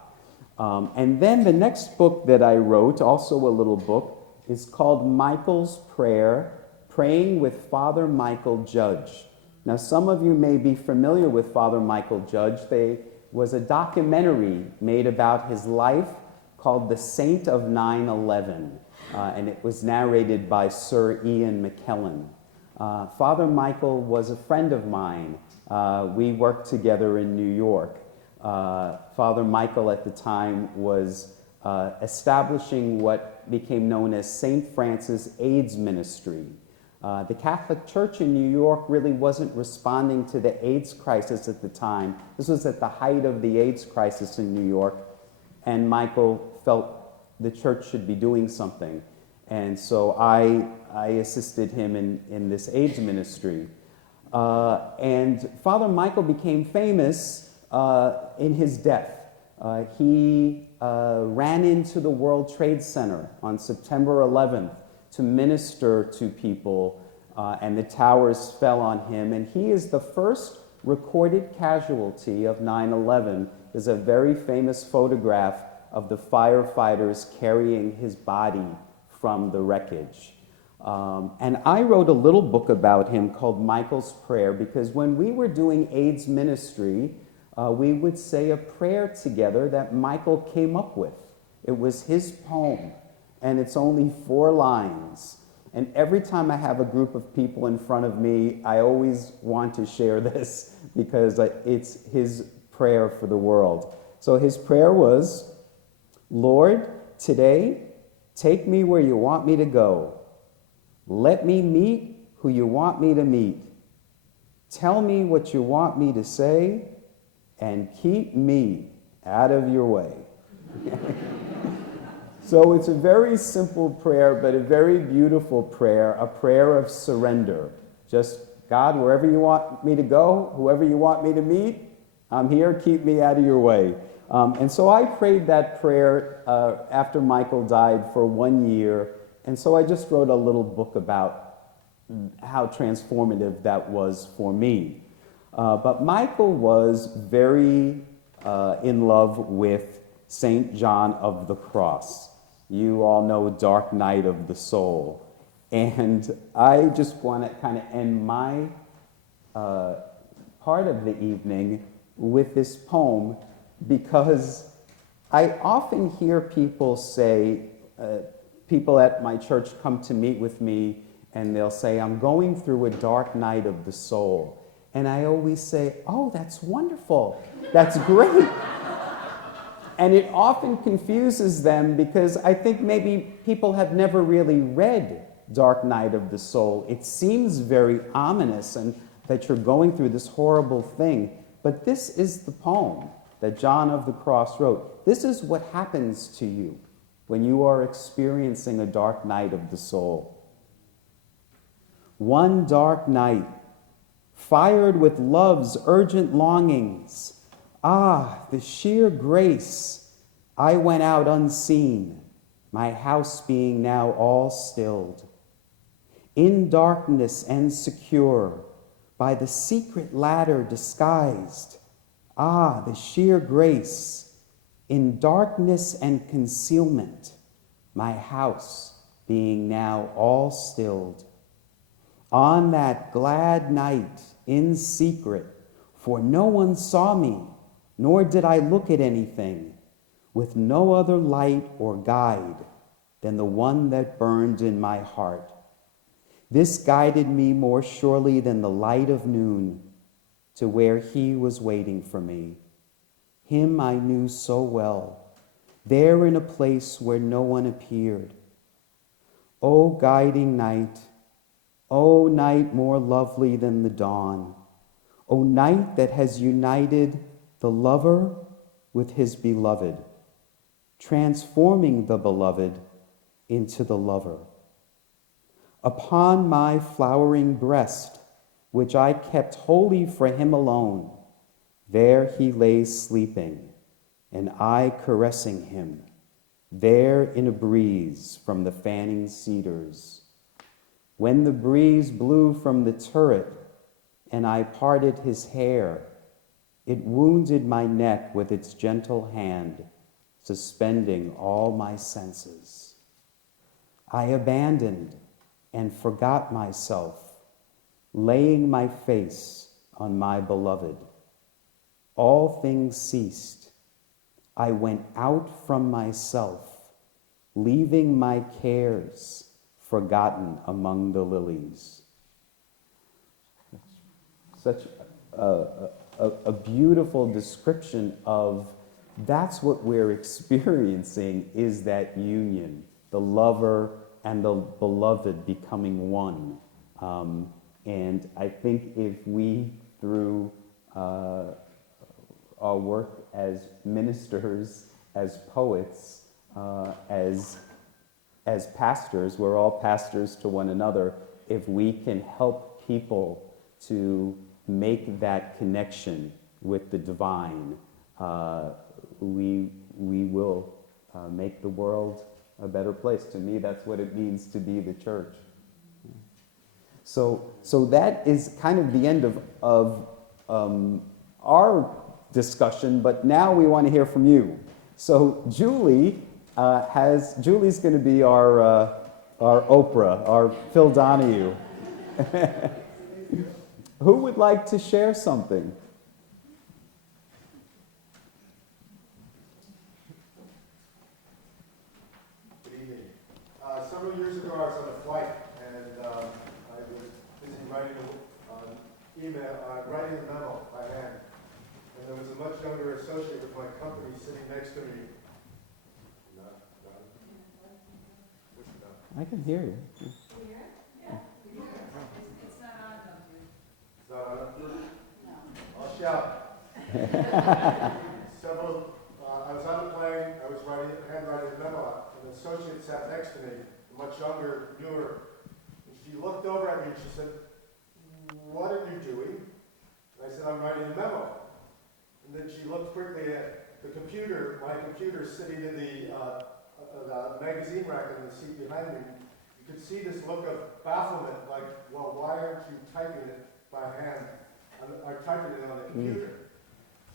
And then the next book that I wrote, also a little book, is called Mychal's Prayer, Praying with Father Mychal Judge. Now, some of you may be familiar with Father Mychal Judge. There was a documentary made about his life called The Saint of 9/11, and it was narrated by Sir Ian McKellen. Father Mychal was a friend of mine. We worked together in New York. Father Mychal at the time was establishing what became known as St. Francis AIDS Ministry. The Catholic Church in New York really wasn't responding to the AIDS crisis at the time. This was at the height of the AIDS crisis in New York, and Mychal felt the church should be doing something. And so I assisted him in this AIDS ministry. And Father Mychal became famous in his death. He ran into the World Trade Center on September 11th to minister to people, and the towers fell on him. And he is the first recorded casualty of 9/11. There's a very famous photograph of the firefighters carrying his body from the wreckage. And I wrote a little book about him called Mychal's Prayer, because when we were doing AIDS ministry, we would say a prayer together that Mychal came up with. It was his poem, and it's only 4 lines. And every time I have a group of people in front of me, I always want to share this because it's his prayer for the world. So his prayer was, Lord, today, take me where you want me to go. Let me meet who you want me to meet. Tell me what you want me to say, and keep me out of your way. So it's a very simple prayer, but a very beautiful prayer, a prayer of surrender. Just, God, wherever you want me to go, whoever you want me to meet, I'm here, keep me out of your way. And so I prayed that prayer after Mychal died for 1 year, and so I just wrote a little book about how transformative that was for me. But Mychal was very in love with St. John of the Cross. You all know Dark Night of the Soul. And I just want to kind of end my part of the evening with this poem, because I often hear people say, people at my church come to meet with me and they'll say, I'm going through a dark night of the soul. And I always say, oh, that's wonderful. That's great. And it often confuses them because I think maybe people have never really read Dark Night of the Soul. It seems very ominous and that you're going through this horrible thing. But this is the poem that John of the Cross wrote. This is what happens to you when you are experiencing a dark night of the soul. One dark night, fired with love's urgent longings, the sheer grace, I went out unseen, my house being now all stilled. In darkness and secure, by the secret ladder disguised, the sheer grace, in darkness and concealment, my house being now all stilled. On that glad night, in secret, for no one saw me, nor did I look at anything, with no other light or guide than the one that burned in my heart. This guided me more surely than the light of noon to where he was waiting for me. Him I knew so well, there in a place where no one appeared. O guiding night, O night more lovely than the dawn, O night that has united the lover with his beloved, transforming the beloved into the lover. Upon my flowering breast, which I kept wholly for him alone, there he lay sleeping, and I caressing him, there in a breeze from the fanning cedars. When the breeze blew from the turret, and I parted his hair, it wounded my neck with its gentle hand, suspending all my senses. I abandoned and forgot myself, laying my face on my beloved. All things ceased. I went out from myself, leaving my cares forgotten among the lilies. such a beautiful description of that's what we're experiencing, is that union, the lover and the beloved becoming one. And I think if we, through our work as ministers, as poets, as pastors, we're all pastors to one another, if we can help people to make that connection with the divine, we will make the world a better place. To me, that's what it means to be the church. So that is kind of the end of our discussion, but now we want to hear from you. So Julie's going to be our Oprah, our Phil Donahue. Who would like to share something? Good evening. Several years ago, I was on a flight, and I was busy writing writing a memo by hand. And there was a much younger associate with my company sitting next to me. I can hear you. It's not on? No. I'll shout. I was on a plane, I was handwriting a memo, and an associate sat next to me, a much younger, newer. And she looked over at me and she said, "What are you doing?" And I said, "I'm writing a memo." And then she looked quickly at the computer, my computer sitting in the magazine rack in the seat behind me. You could see this look of bafflement, like, well, why aren't you typing it by hand, or typing it on the computer?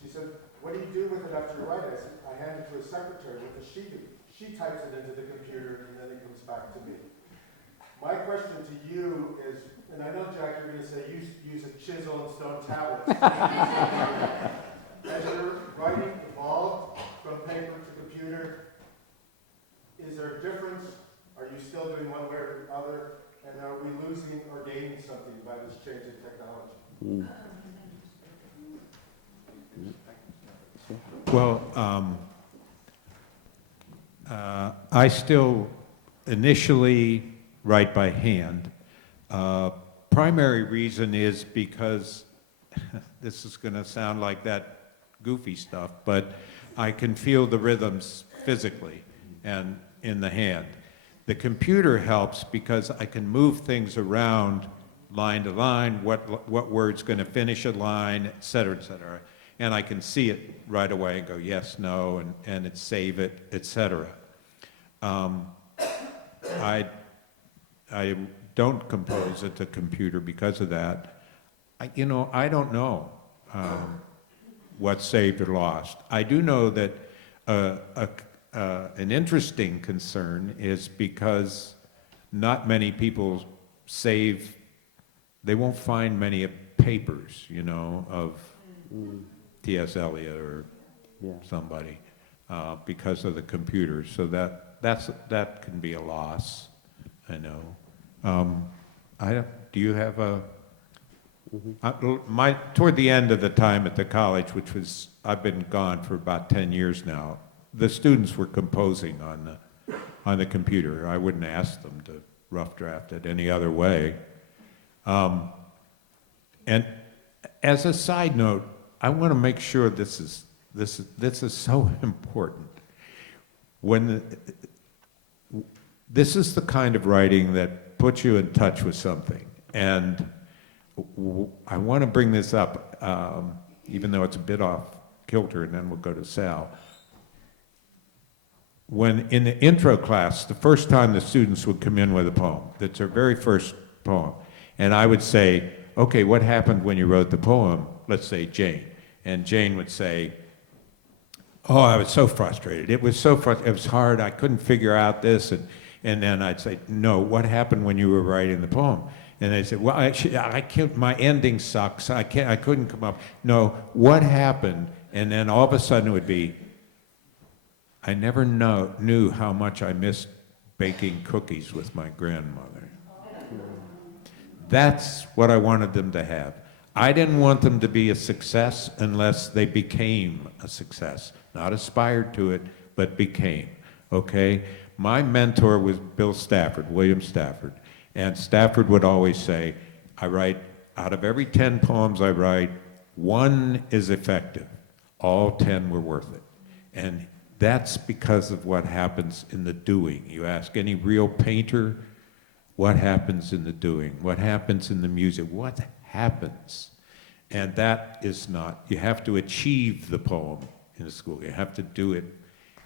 She said, "What do you do with it after you write it?" I said, "I hand it to a secretary. What does she do?" She types it into the computer, and then it comes back to me. My question to you is, and I know, Jack, you're going to say use a chisel and stone tablets. As your writing evolved from paper to computer, is there a difference? Are you still doing one way or the other? And are we losing or gaining something by this change in technology? Well, I still initially write by hand. Primary reason is because, this is going to sound like that goofy stuff, but I can feel the rhythms physically and in the hand. The computer helps because I can move things around line to line, what word's going to finish a line, et cetera, and I can see it right away and go yes, no, and it save it, et cetera. I don't compose at the computer because of that. I don't know what's saved or lost. I do know that an interesting concern is because not many people save, they won't find many papers, of T.S. Eliot or somebody because of the computer. So that can be a loss, I know. Do you have a... toward the end of the time at the college, which was, I've been gone for about 10 years now, the students were composing on the computer. I wouldn't ask them to rough draft it any other way. And as a side note, I want to make sure this is so important. This is the kind of writing that puts you in touch with something, and I want to bring this up, even though it's a bit off kilter, and then we'll go to Sal. When in the intro class, the first time the students would come in with a poem, that's their very first poem, and I would say, "Okay, what happened when you wrote the poem?" Let's say Jane, and Jane would say, "Oh, I was so frustrated. It was so frustrating. It was hard. I couldn't figure out this," and then I'd say, "No, what happened when you were writing the poem?" And they said, "Well, actually, I can't. My ending sucks. I couldn't come up." No, what happened? And then all of a sudden it would be, "I never knew how much I missed baking cookies with my grandmother." That's what I wanted them to have. I didn't want them to be a success unless they became a success. Not aspired to it, but became, okay? My mentor was Bill Stafford, William Stafford. And Stafford would always say, I write, out of every 10 poems I write, one is effective. All 10 were worth it. And that's because of what happens in the doing. You ask any real painter, what happens in the doing? What happens in the music? What happens? And that is not, you have to achieve the poem in the school. You have to do it.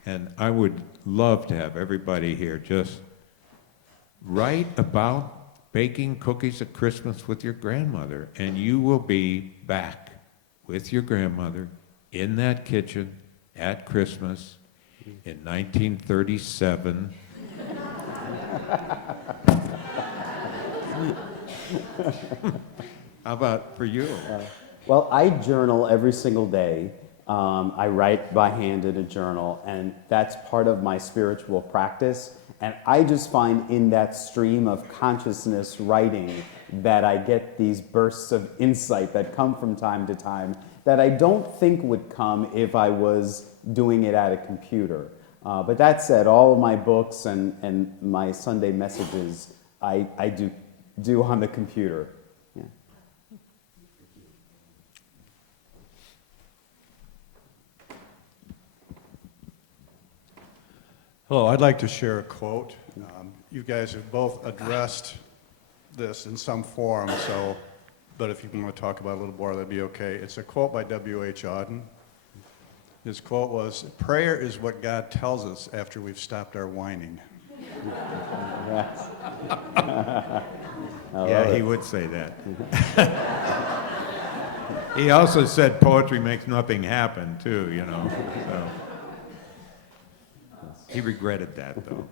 And I would love to have everybody here just write about baking cookies at Christmas with your grandmother, and you will be back with your grandmother in that kitchen at Christmas in 1937. How about for you? Well, I journal every single day. I write by hand in a journal, and that's part of my spiritual practice. And I just find in that stream of consciousness writing that I get these bursts of insight that come from time to time that I don't think would come if I was doing it at a computer. But that said, all of my books and my Sunday messages I do on the computer. Yeah. Hello, I'd like to share a quote. You guys have both addressed this in some form, but if you want to talk about it a little more, that'd be okay. It's a quote by W.H. Auden. His quote was, "Prayer is what God tells us after we've stopped our whining." Yeah, he would say that. He also said poetry makes nothing happen, too, you know. So. He regretted that, though.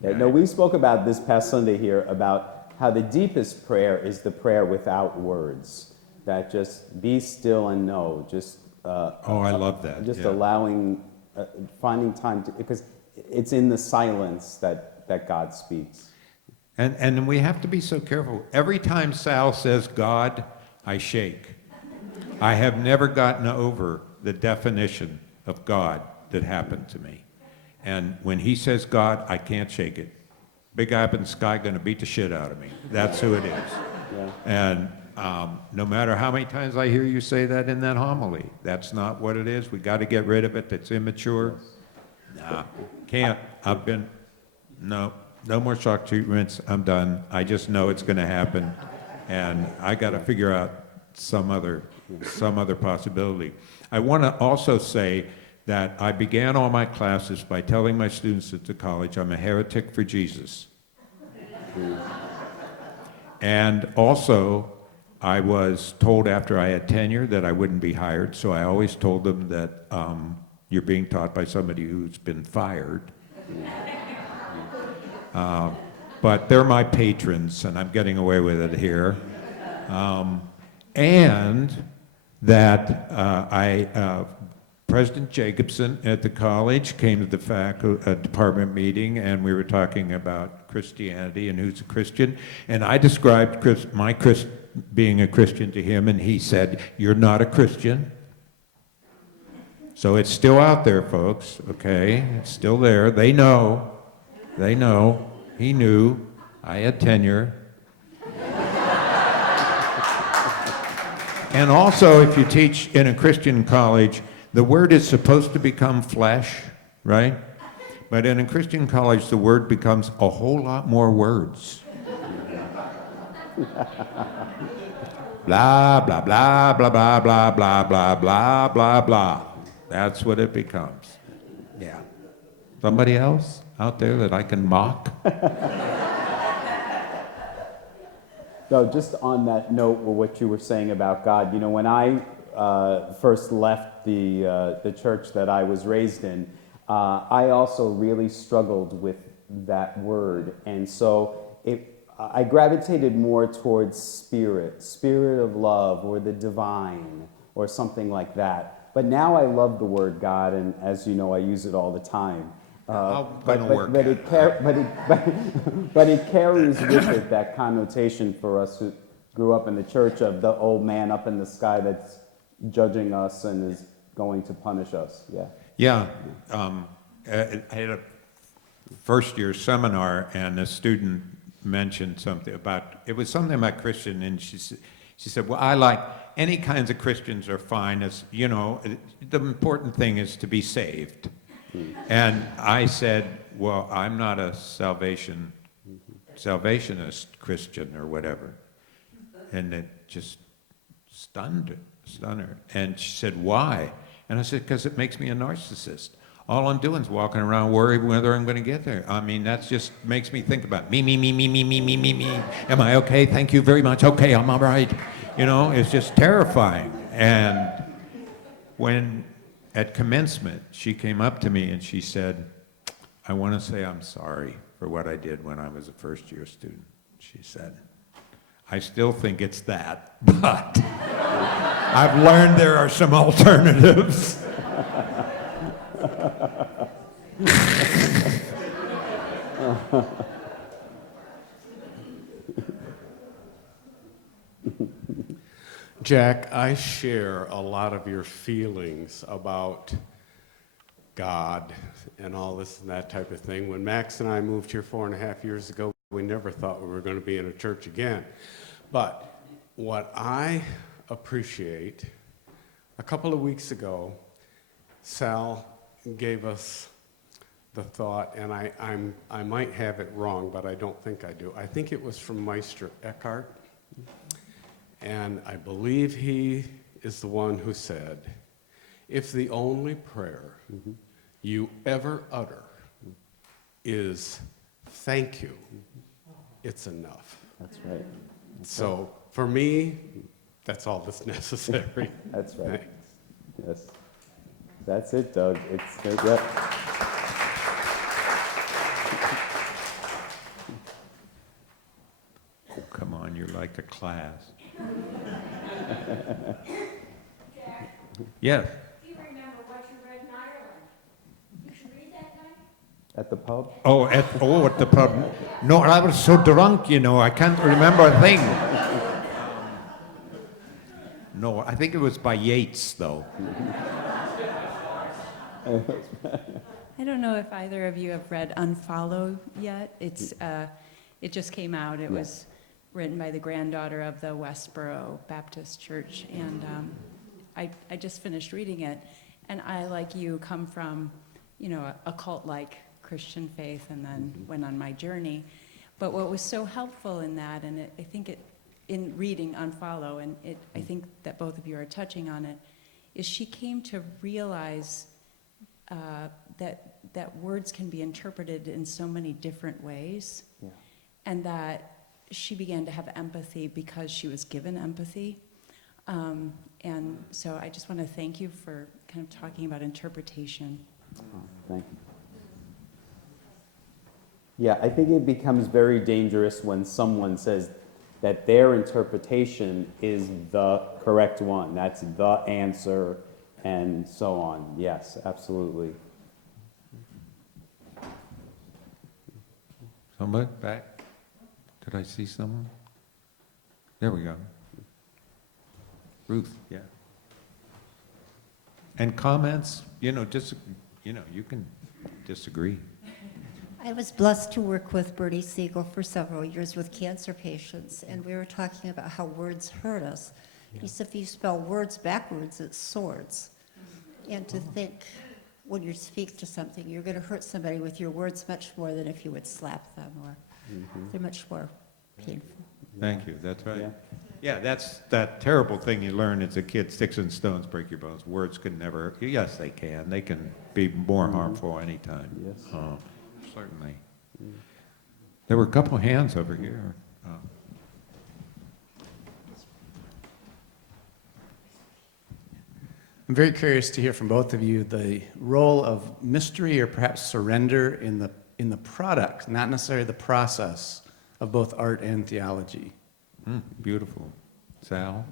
Yeah, no, we spoke about this past Sunday here about how the deepest prayer is the prayer without words. That just be still and know. Just I love that. Just yeah. allowing, finding time to, because it's in the silence that God speaks. And we have to be so careful. Every time Sal says God, I shake. I have never gotten over the definition of God that happened to me. And when he says God, I can't shake it. Big eye up in the sky going to beat the shit out of me. That's who it is. Yeah. And no matter how many times I hear you say that in that homily, that's not what it is. We got to get rid of it. That's immature. Nah, can't. No more shock treatments. I'm done. I just know it's going to happen. And I got to figure out some other possibility. I want to also say that I began all my classes by telling my students at the college I'm a heretic for Jesus. And also, I was told after I had tenure that I wouldn't be hired, so I always told them that you're being taught by somebody who's been fired. But they're my patrons, and I'm getting away with it here. And that President Jacobson at the college came to the department meeting, and we were talking about Christianity and who's a Christian. And I described being a Christian to him, and he said, "You're not a Christian." So it's still out there, folks, okay? It's still there. They know. They know. He knew. I had tenure. And also, if you teach in a Christian college, the word is supposed to become flesh, right? But in a Christian college, the word becomes a whole lot more words. Blah, blah, blah, blah, blah, blah, blah, blah, blah, blah, blah. That's what it becomes. Yeah. Somebody else out there that I can mock? No, just on that note, what you were saying about God, you know, when I first left the church that I was raised in, I also really struggled with that word, and so I gravitated more towards spirit of love, or the divine, or something like that. But now I love the word God, and as you know, I use it all the time. But it carries with it that connotation for us grew up in the church of the old man up in the sky that's judging us and is going to punish us. Yeah. Yeah, I had a first-year seminar, and a student mentioned something about, it was something about Christian, and she said, well, I like, any kinds of Christians are fine, as, you know, the important thing is to be saved. And I said, well, I'm not a salvationist Christian or whatever. And it just stunned her. And she said, why? And I said, because it makes me a narcissist. All I'm doing is walking around worried whether I'm going to get there. I mean, that just makes me think about me. Am I okay? Thank you very much. Okay, I'm all right. You know, it's just terrifying. And when at commencement, she came up to me and she said, I want to say I'm sorry for what I did when I was a first-year student. She said, I still think it's that, but I've learned there are some alternatives. Jack, I share a lot of your feelings about God and all this and that type of thing. When Max and I moved here 4.5 years ago, we never thought we were going to be in a church again. But what I appreciate, a couple of weeks ago, Sal gave us the thought, and I might have it wrong, but I don't think I do. I think it was from Meister Eckhart, and I believe he is the one who said, if the only prayer you ever utter is thank you, it's enough. That's right. So for me, that's all that's necessary. That's right. Thanks. Yes. That's it, Doug. It's yeah. Oh, come on, you're like a class. Jack, Yes. do you remember what you read in Ireland? You should read that night. At the pub? At the pub. No, I was so drunk, you know, I can't remember a thing. No, I think it was by Yeats, though. I don't know if either of you have read Unfollow yet. It just came out. It was written by the granddaughter of the Westboro Baptist Church, and I just finished reading it. And I, like you, come from, you know, a cult-like Christian faith, and then went on my journey. But what was so helpful in that, and I think in reading Unfollow, and I think that both of you are touching on it, is she came to realize that words can be interpreted in so many different ways, and that she began to have empathy because she was given empathy. And so I just want to thank you for kind of talking about interpretation. Thank you. Yeah, I think it becomes very dangerous when someone says that their interpretation is the correct one. That's the answer, and so on. Yes, absolutely. Somebody back? Did I see someone? There we go. Ruth, yeah. And comments, you know, you can disagree. I was blessed to work with Bertie Siegel for several years with cancer patients, and we were talking about how words hurt us. He said if you spell words backwards, it's swords. And to think when you speak to something, you're going to hurt somebody with your words much more than if you would slap them, or they're much more painful. Thank you, that's right. Yeah, that's that terrible thing you learn as a kid, sticks and stones break your bones. Words can never, yes, they can. They can be more harmful anytime. Yes. Certainly. There were a couple of hands over here. I'm very curious to hear from both of you the role of mystery or perhaps surrender in the product, not necessarily the process of both art and theology. Beautiful. Sal?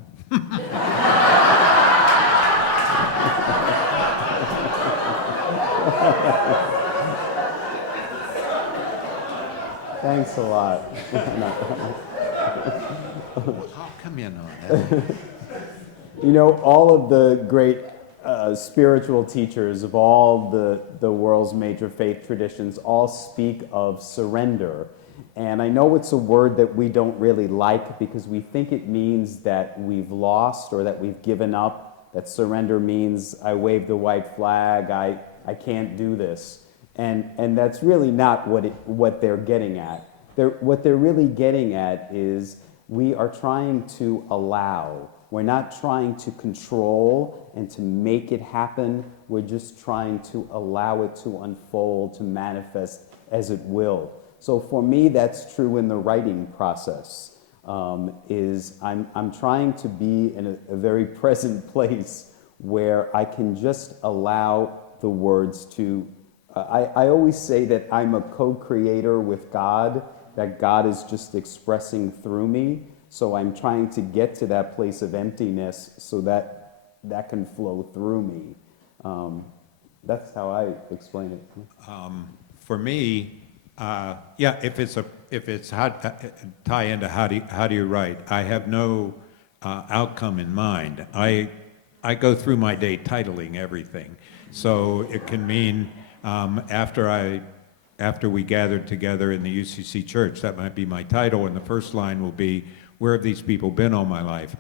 Thanks a lot. chime in on that. You know, all of the great spiritual teachers of all the world's major faith traditions all speak of surrender. And I know it's a word that we don't really like because we think it means that we've lost or that we've given up, that surrender means I wave the white flag, I can't do this. And that's really not what they're getting at. What they're really getting at is we are trying to allow. We're not trying to control and to make it happen. We're just trying to allow it to unfold, to manifest as it will. So for me, that's true in the writing process. I'm trying to be in a very present place where I can just allow the words to. I always say that I'm a co-creator with God, that God is just expressing through me. So I'm trying to get to that place of emptiness so that that can flow through me. That's how I explain it. For me, if it's how tie into how do you write, I have no outcome in mind. I go through my day titling everything, so it can mean after we gathered together in the UCC church, that might be my title, and the first line will be, "Where have these people been all my life?"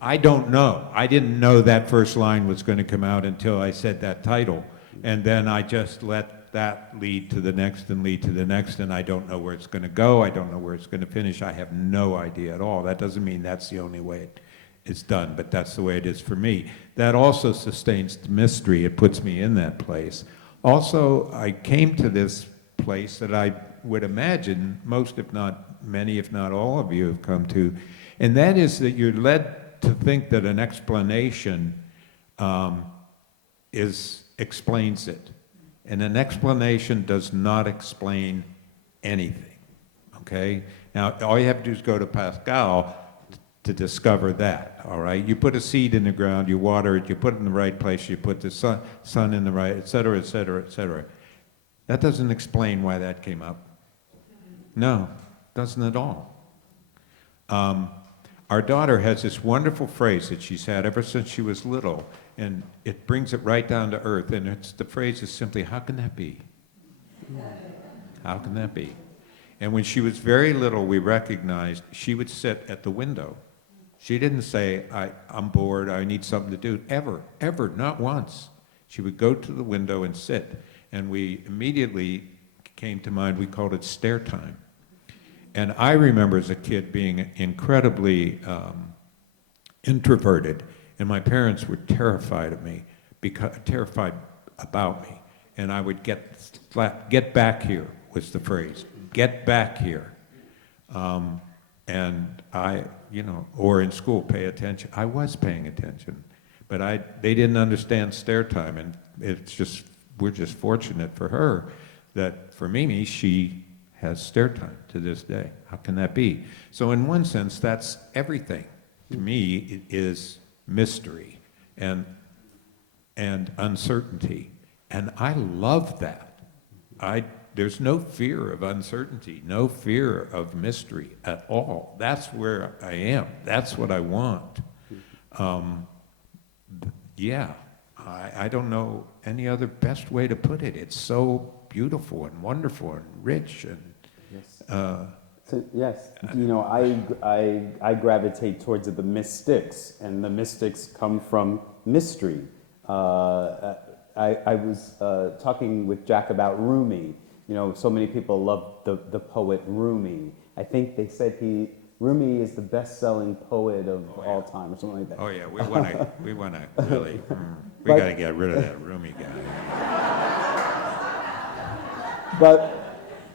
I don't know. I didn't know that first line was going to come out until I said that title, and then I just let that lead to the next and lead to the next, and I don't know where it's going to go. I don't know where it's going to finish. I have no idea at all. That doesn't mean that's the only way it's done, but that's the way it is for me. That also sustains the mystery. It puts me in that place. Also, I came to this place that I would imagine most, if not many, if not all of you have come to, and that is that you're led to think that an explanation explains it. And an explanation does not explain anything, okay? Now, all you have to do is go to Pascal to discover that, all right? You put a seed in the ground, you water it, you put it in the right place, you put the sun in the right, et cetera, et cetera, et cetera. That doesn't explain why that came up. No, doesn't at all. Our daughter has this wonderful phrase that she's had ever since she was little, and it brings it right down to earth, and the phrase is simply, how can that be? How can that be? And when she was very little, we recognized she would sit at the window. She didn't say, I'm bored, I need something to do, ever, not once. She would go to the window and sit, and we immediately came to mind, we called it stare time. And I remember as a kid being incredibly introverted, and my parents were terrified of me, terrified about me. And I would get back here was the phrase, get back here. And or in school, pay attention. I was paying attention, but they didn't understand stare time, and we're just fortunate for her that for Mimi, she has stare time to this day. How can that be? So in one sense, that's everything. To me, it is mystery and uncertainty. And I love that. There's no fear of uncertainty, no fear of mystery at all. That's where I am. That's what I want. I don't know any other best way to put it. It's so beautiful and wonderful and rich and yes, I gravitate towards the mystics, and the mystics come from mystery. I was talking with Jack about Rumi. So many people love the poet Rumi. I think they said Rumi is the best-selling poet of all time, or something like that. Oh yeah, we want to really, we got to get rid of that Rumi guy. But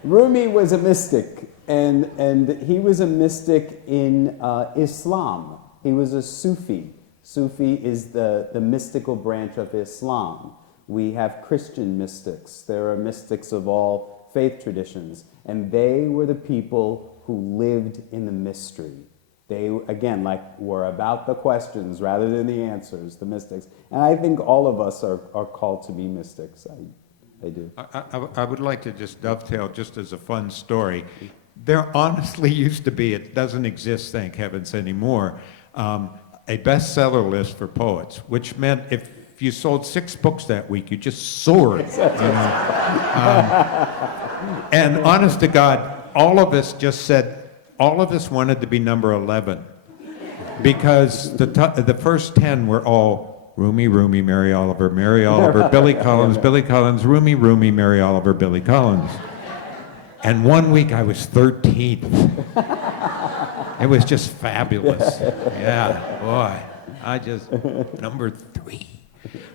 Rumi was a mystic, and he was a mystic in Islam. He was a Sufi. Sufi is the mystical branch of Islam. We have Christian mystics. There are mystics of all faith traditions, and they were the people who lived in the mystery. They, again, were about the questions rather than the answers, the mystics. And I think all of us are called to be mystics. I do. I would like to just dovetail, just as a fun story. there honestly used to be, it doesn't exist, thank heavens, anymore, a bestseller list for poets, which meant if you sold 6 books that week, you just soared. You know? And honest to God, all of us just said, all of us wanted to be number 11, because the first 10 were all Rumi, Rumi, Mary Oliver, Billy Collins, Rumi, Rumi, Mary Oliver, Billy Collins. And one week I was 13th. It was just fabulous. Yeah, boy. I just, number 3.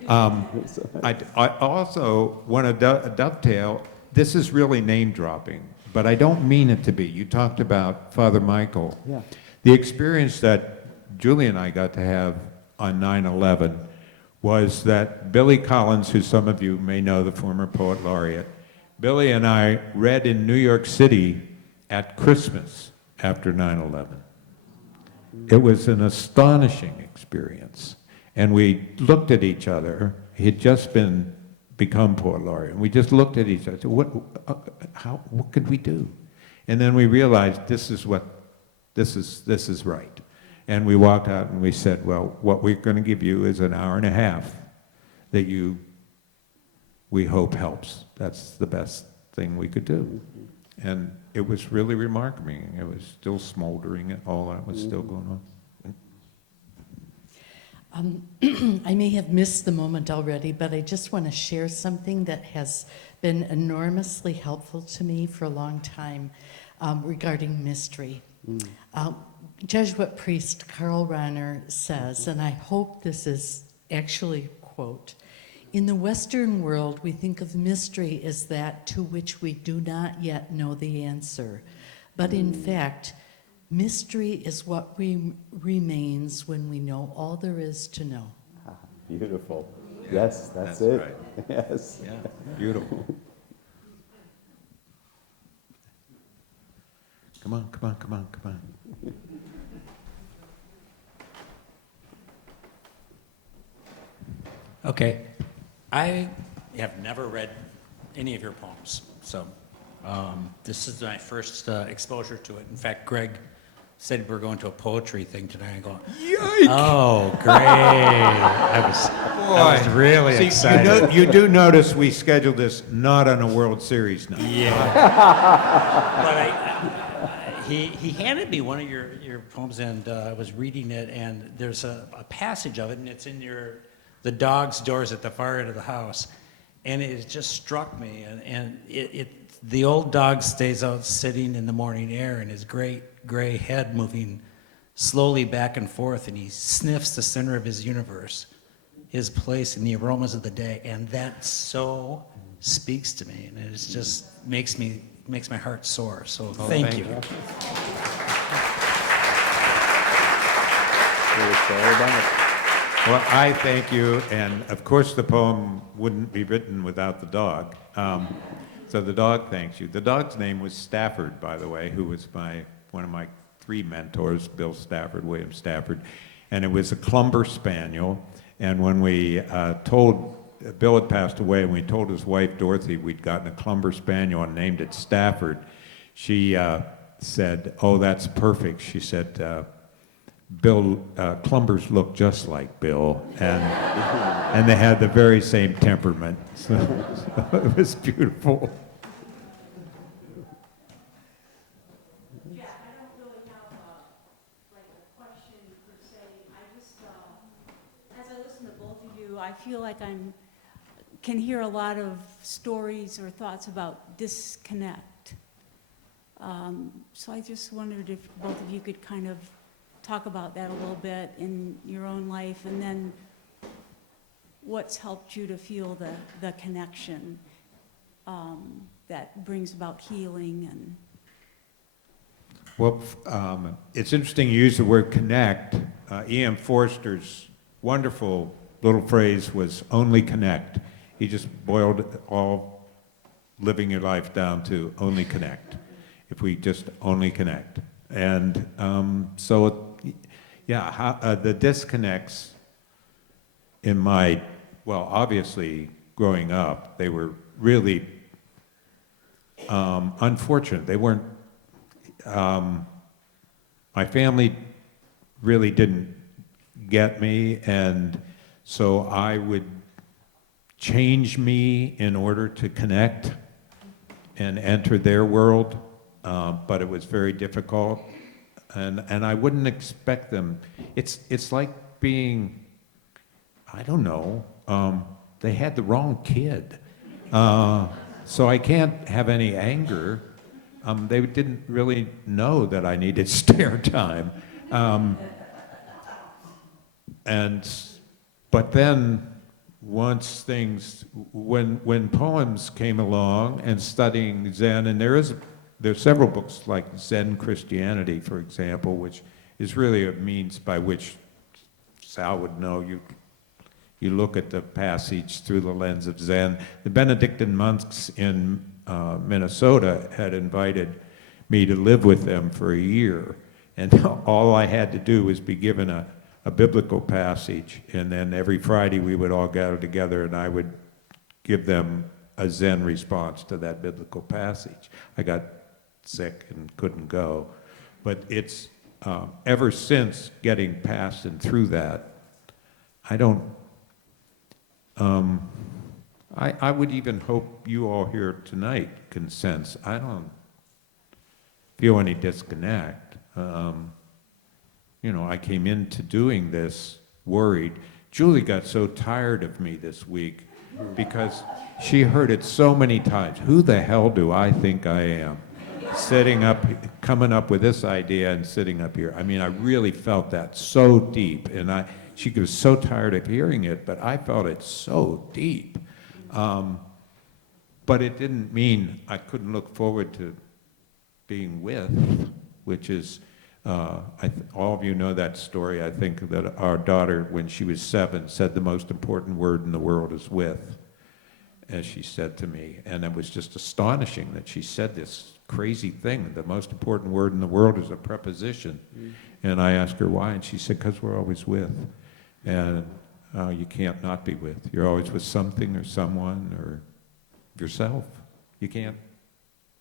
I also want to dovetail, this is really name dropping, but I don't mean it to be. You talked about Father Mychal. Yeah. The experience that Julie and I got to have on 9/11 was that Billy Collins, who some of you may know, the former poet laureate, Billy and I read in New York City at Christmas after 9/11. It was an astonishing experience. And we looked at each other. He had just become poet laureate. And we just looked at each other. What could we do? And then we realized this is right. And we walked out and we said, well, what we're going to give you is an hour and a half that we hope helps. That's the best thing we could do. And it was really remarkable. It was still smoldering, all that was still going on. I may have missed the moment already, but I just want to share something that has been enormously helpful to me for a long time regarding mystery. Jesuit priest Karl Rahner says, and I hope this is actually a quote, "In the Western world, we think of mystery as that to which we do not yet know the answer. But in fact, mystery is what remains when we know all there is to know." Beautiful. Yes, that's That's it. right. Yes. Yeah, beautiful. Come on. Okay, I have never read any of your poems, so this is my first exposure to it. In fact, Greg said we're going to a poetry thing tonight. I go, Yikes! oh, great! I was really See, excited. you do notice we scheduled this not on a World Series night. Yeah. But he handed me one of your poems, and I was reading it, and there's a passage of it, and it's in the dog's doors at the far end of the house, and it just struck me. And the old dog stays out sitting in the morning air, and his great gray head moving slowly back and forth, and he sniffs the center of his universe, his place in the aromas of the day, and that so speaks to me, and it just makes my heart soar. So thank you. Well, I thank you, and of course the poem wouldn't be written without the dog. So the dog thanks you. The dog's name was Stafford, by the way, who was one of my 3 mentors, Bill Stafford, William Stafford, and it was a Clumber Spaniel. And when we Bill had passed away, and we told his wife Dorothy we'd gotten a Clumber Spaniel and named it Stafford, she said, "Oh, that's perfect." She said, "Bill, Clumbers look just like Bill, and they had the very same temperament." So it was beautiful. Yeah, I don't really have a question per se. I just, as I listen to both of you, I feel like can hear a lot of stories or thoughts about disconnect. So I just wondered if both of you could kind of talk about that a little bit in your own life, and then what's helped you to feel the connection that brings about healing. And Well, it's interesting you use the word connect. E.M. Forster's wonderful little phrase was only connect. He just boiled all living your life down to only connect. If we just only connect. And the disconnects in obviously growing up, they were really unfortunate. They weren't my family really didn't get me, and so I would change me in order to connect and enter their world, but it was very difficult, and I wouldn't expect them. It's like being, I don't know, they had the wrong kid, so I can't have any anger. They didn't really know that I needed stair time. But then once when poems came along and studying Zen, and there's several books like Zen Christianity, for example, which is really a means by which Sal would know you look at the passage through the lens of Zen. The Benedictine monks in Minnesota had invited me to live with them for a year, and all I had to do was be given a biblical passage, and then every Friday we would all gather together and I would give them a Zen response to that biblical passage. I got sick and couldn't go, but it's ever since getting past and through that, I don't I would even hope you all here tonight can sense I don't feel any disconnect. I came into doing this worried. Julie got so tired of me this week because she heard it so many times. Who the hell do I think I am? Sitting up, coming up with this idea and sitting up here. I mean, I really felt that so deep, and she was so tired of hearing it, but I felt it so deep. But it didn't mean I couldn't look forward to being with, which is, all of you know that story. I think that our daughter, when she was 7, said the most important word in the world is with, as she said to me. And it was just astonishing that she said this crazy thing. The most important word in the world is a preposition. And I asked her why, and she said, because we're always with. And you can't not be with. You're always with something or someone or yourself. You can't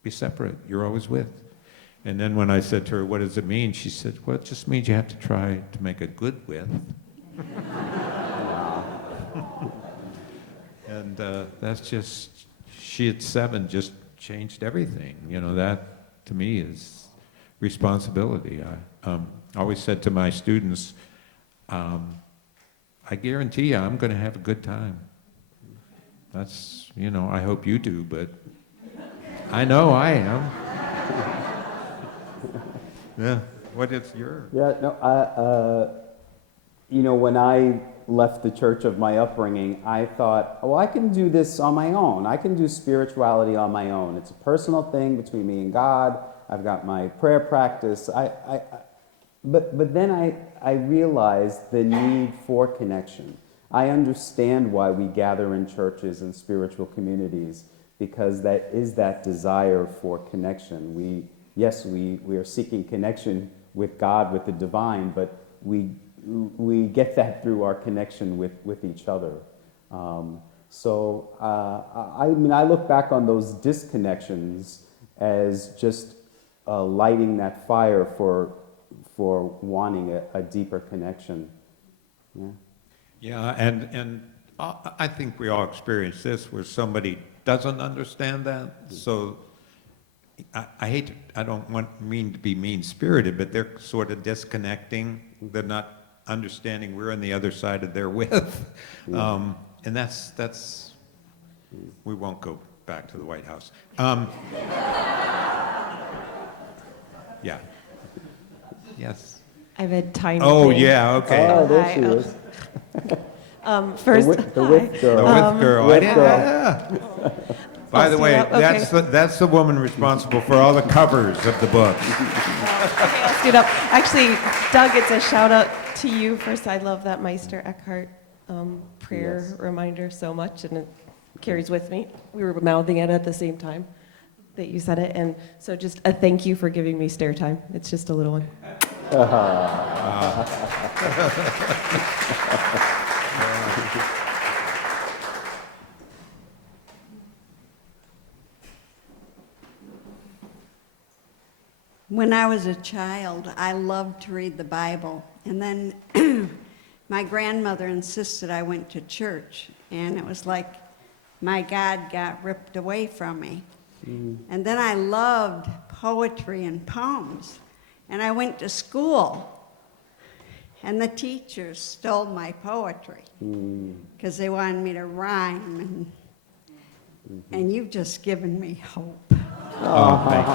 be separate. You're always with. And then when I said to her, what does it mean? She said, well, it just means you have to try to make a good with. And that's just, she at 7 just changed everything. That to me is responsibility. I always said to my students, I guarantee you I'm going to have a good time. That's, I hope you do, but I know I am. Yeah. What is your? Yeah, no, when I left the church of my upbringing, I thought, I can do this on my own. I can do spirituality on my own. It's a personal thing between me and God. I've got my prayer practice. But then I realized the need for connection. I understand why we gather in churches and spiritual communities, because that is that desire for connection. We are seeking connection with God, with the divine, but we get that through our connection with each other. I look back on those disconnections as just lighting that fire for wanting a deeper connection. Yeah. Yeah, and I think we all experience this where somebody doesn't understand that. So I don't mean to be mean-spirited, but they're sort of disconnecting. They're not understanding we're on the other side of their with. And that's, we won't go back to the White House. Yeah. Yes. I have a tiny Oh, thing. yeah, okay. Oh, there she Hi, is. First, The with The girl. with girl. I With didn't, girl. yeah. By the stand way, up? Okay. that's the woman responsible for all the covers of the book. Okay, I'll scoot up. Actually, Doug, it's a shout out to you first. I love that Meister Eckhart prayer Yes. reminder so much, and it carries with me. We were mouthing it at the same time that you said it, and so just a thank you for giving me stair time. It's just a little one. When I was a child, I loved to read the Bible. And then my grandmother insisted I went to church. And it was like my God got ripped away from me. And then I loved poetry and poems. And I went to school. And the teachers stole my poetry because they wanted me to rhyme. And you've just given me hope. Oh, thank you.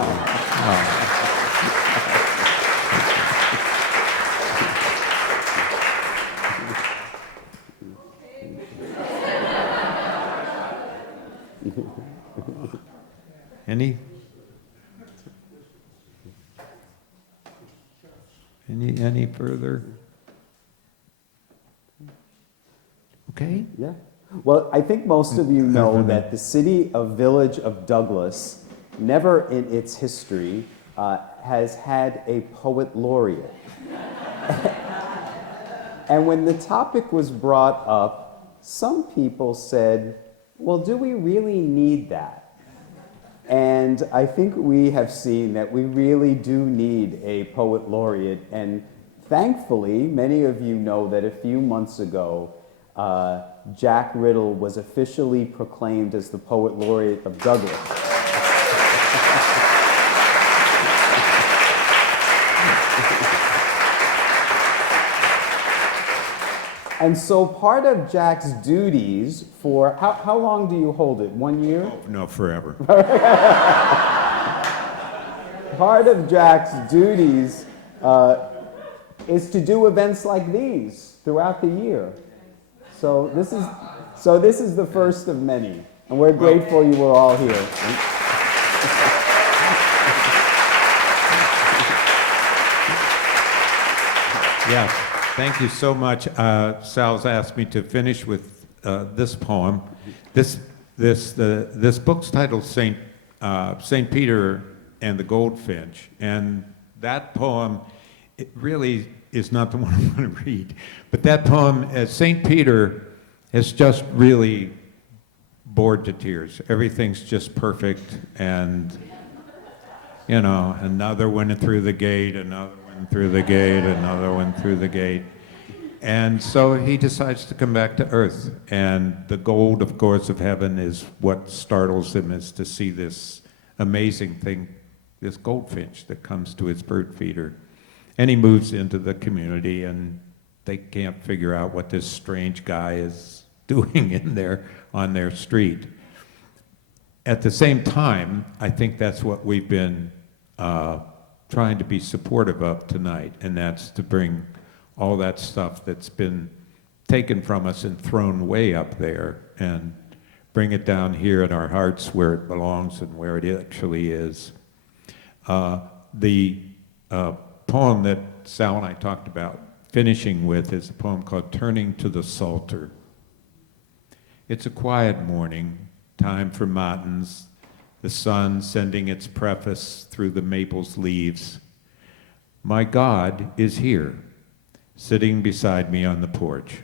Any further? Okay. Yeah. Well, I think most of you know that the village of Douglas, never in its history, has had a poet laureate. And when the topic was brought up, some people said, well, do we really need that? And I think we have seen that we really do need a poet laureate. And thankfully, many of you know that a few months ago, Jack Ridl was officially proclaimed as the poet laureate of Douglas. And so part of Jack's duties for, how long do you hold it? 1 year? Oh, no, forever. Part of Jack's duties is to do events like these throughout the year. So this is the first of many, and we're grateful you were all here. Yes, thank you so much. Sal's asked me to finish with this poem. This book's titled Saint Peter and the Goldfinch, and that poem, it really is not the one I want to read, but that poem, as Saint Peter, has just really bored to tears. Everything's just perfect, and another one through the gate, another one through the gate, another one through the gate. And so he decides to come back to earth. And the gold, of course, of heaven is what startles him, is to see this amazing thing, this goldfinch that comes to his bird feeder. And he moves into the community, and they can't figure out what this strange guy is doing in there on their street. At the same time, I think that's what we've been trying to be supportive of tonight, and that's to bring all that stuff that's been taken from us and thrown way up there and bring it down here in our hearts where it belongs and where it actually is. The poem that Sal and I talked about finishing with is a poem called Turning to the Psalter. It's a quiet morning, time for matins, the sun sending its preface through the maple's leaves. My God is here, sitting beside me on the porch.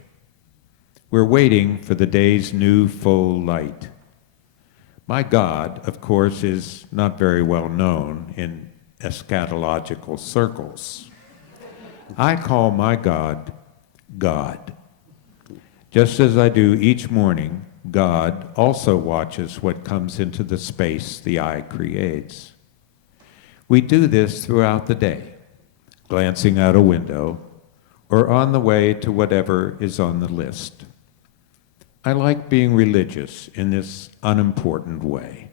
We're waiting for the day's new full light. My God, of course, is not very well known in eschatological circles. I call my God, God. Just as I do each morning, God also watches what comes into the space the eye creates. We do this throughout the day, glancing out a window, or on the way to whatever is on the list. I like being religious in this unimportant way.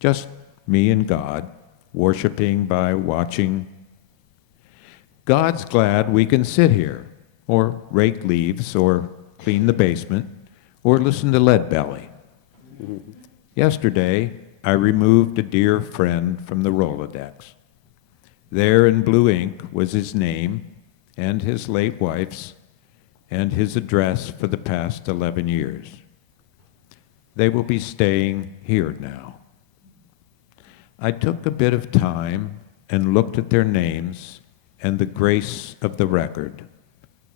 Just me and God, worshiping by watching. God's glad we can sit here, or rake leaves, or clean the basement, or listen to Leadbelly. Yesterday, I removed a dear friend from the Rolodex. There in blue ink was his name, and his late wife's, and his address for the past 11 years. They will be staying here now. I took a bit of time and looked at their names and the grace of the record.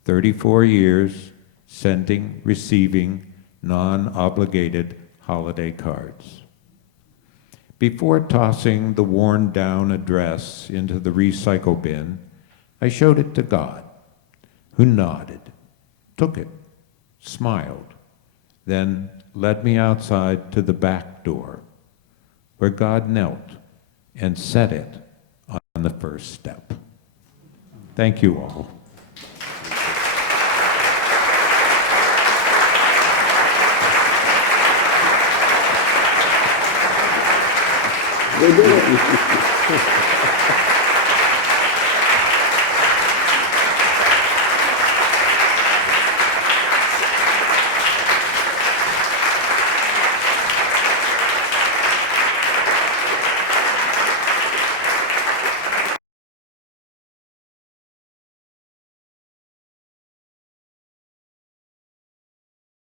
34 years sending, receiving, non-obligated holiday cards. Before tossing the worn-down address into the recycle bin, I showed it to God, who nodded, took it, smiled, then led me outside to the back door, where God knelt and set it on the first step. Thank you all. They did it.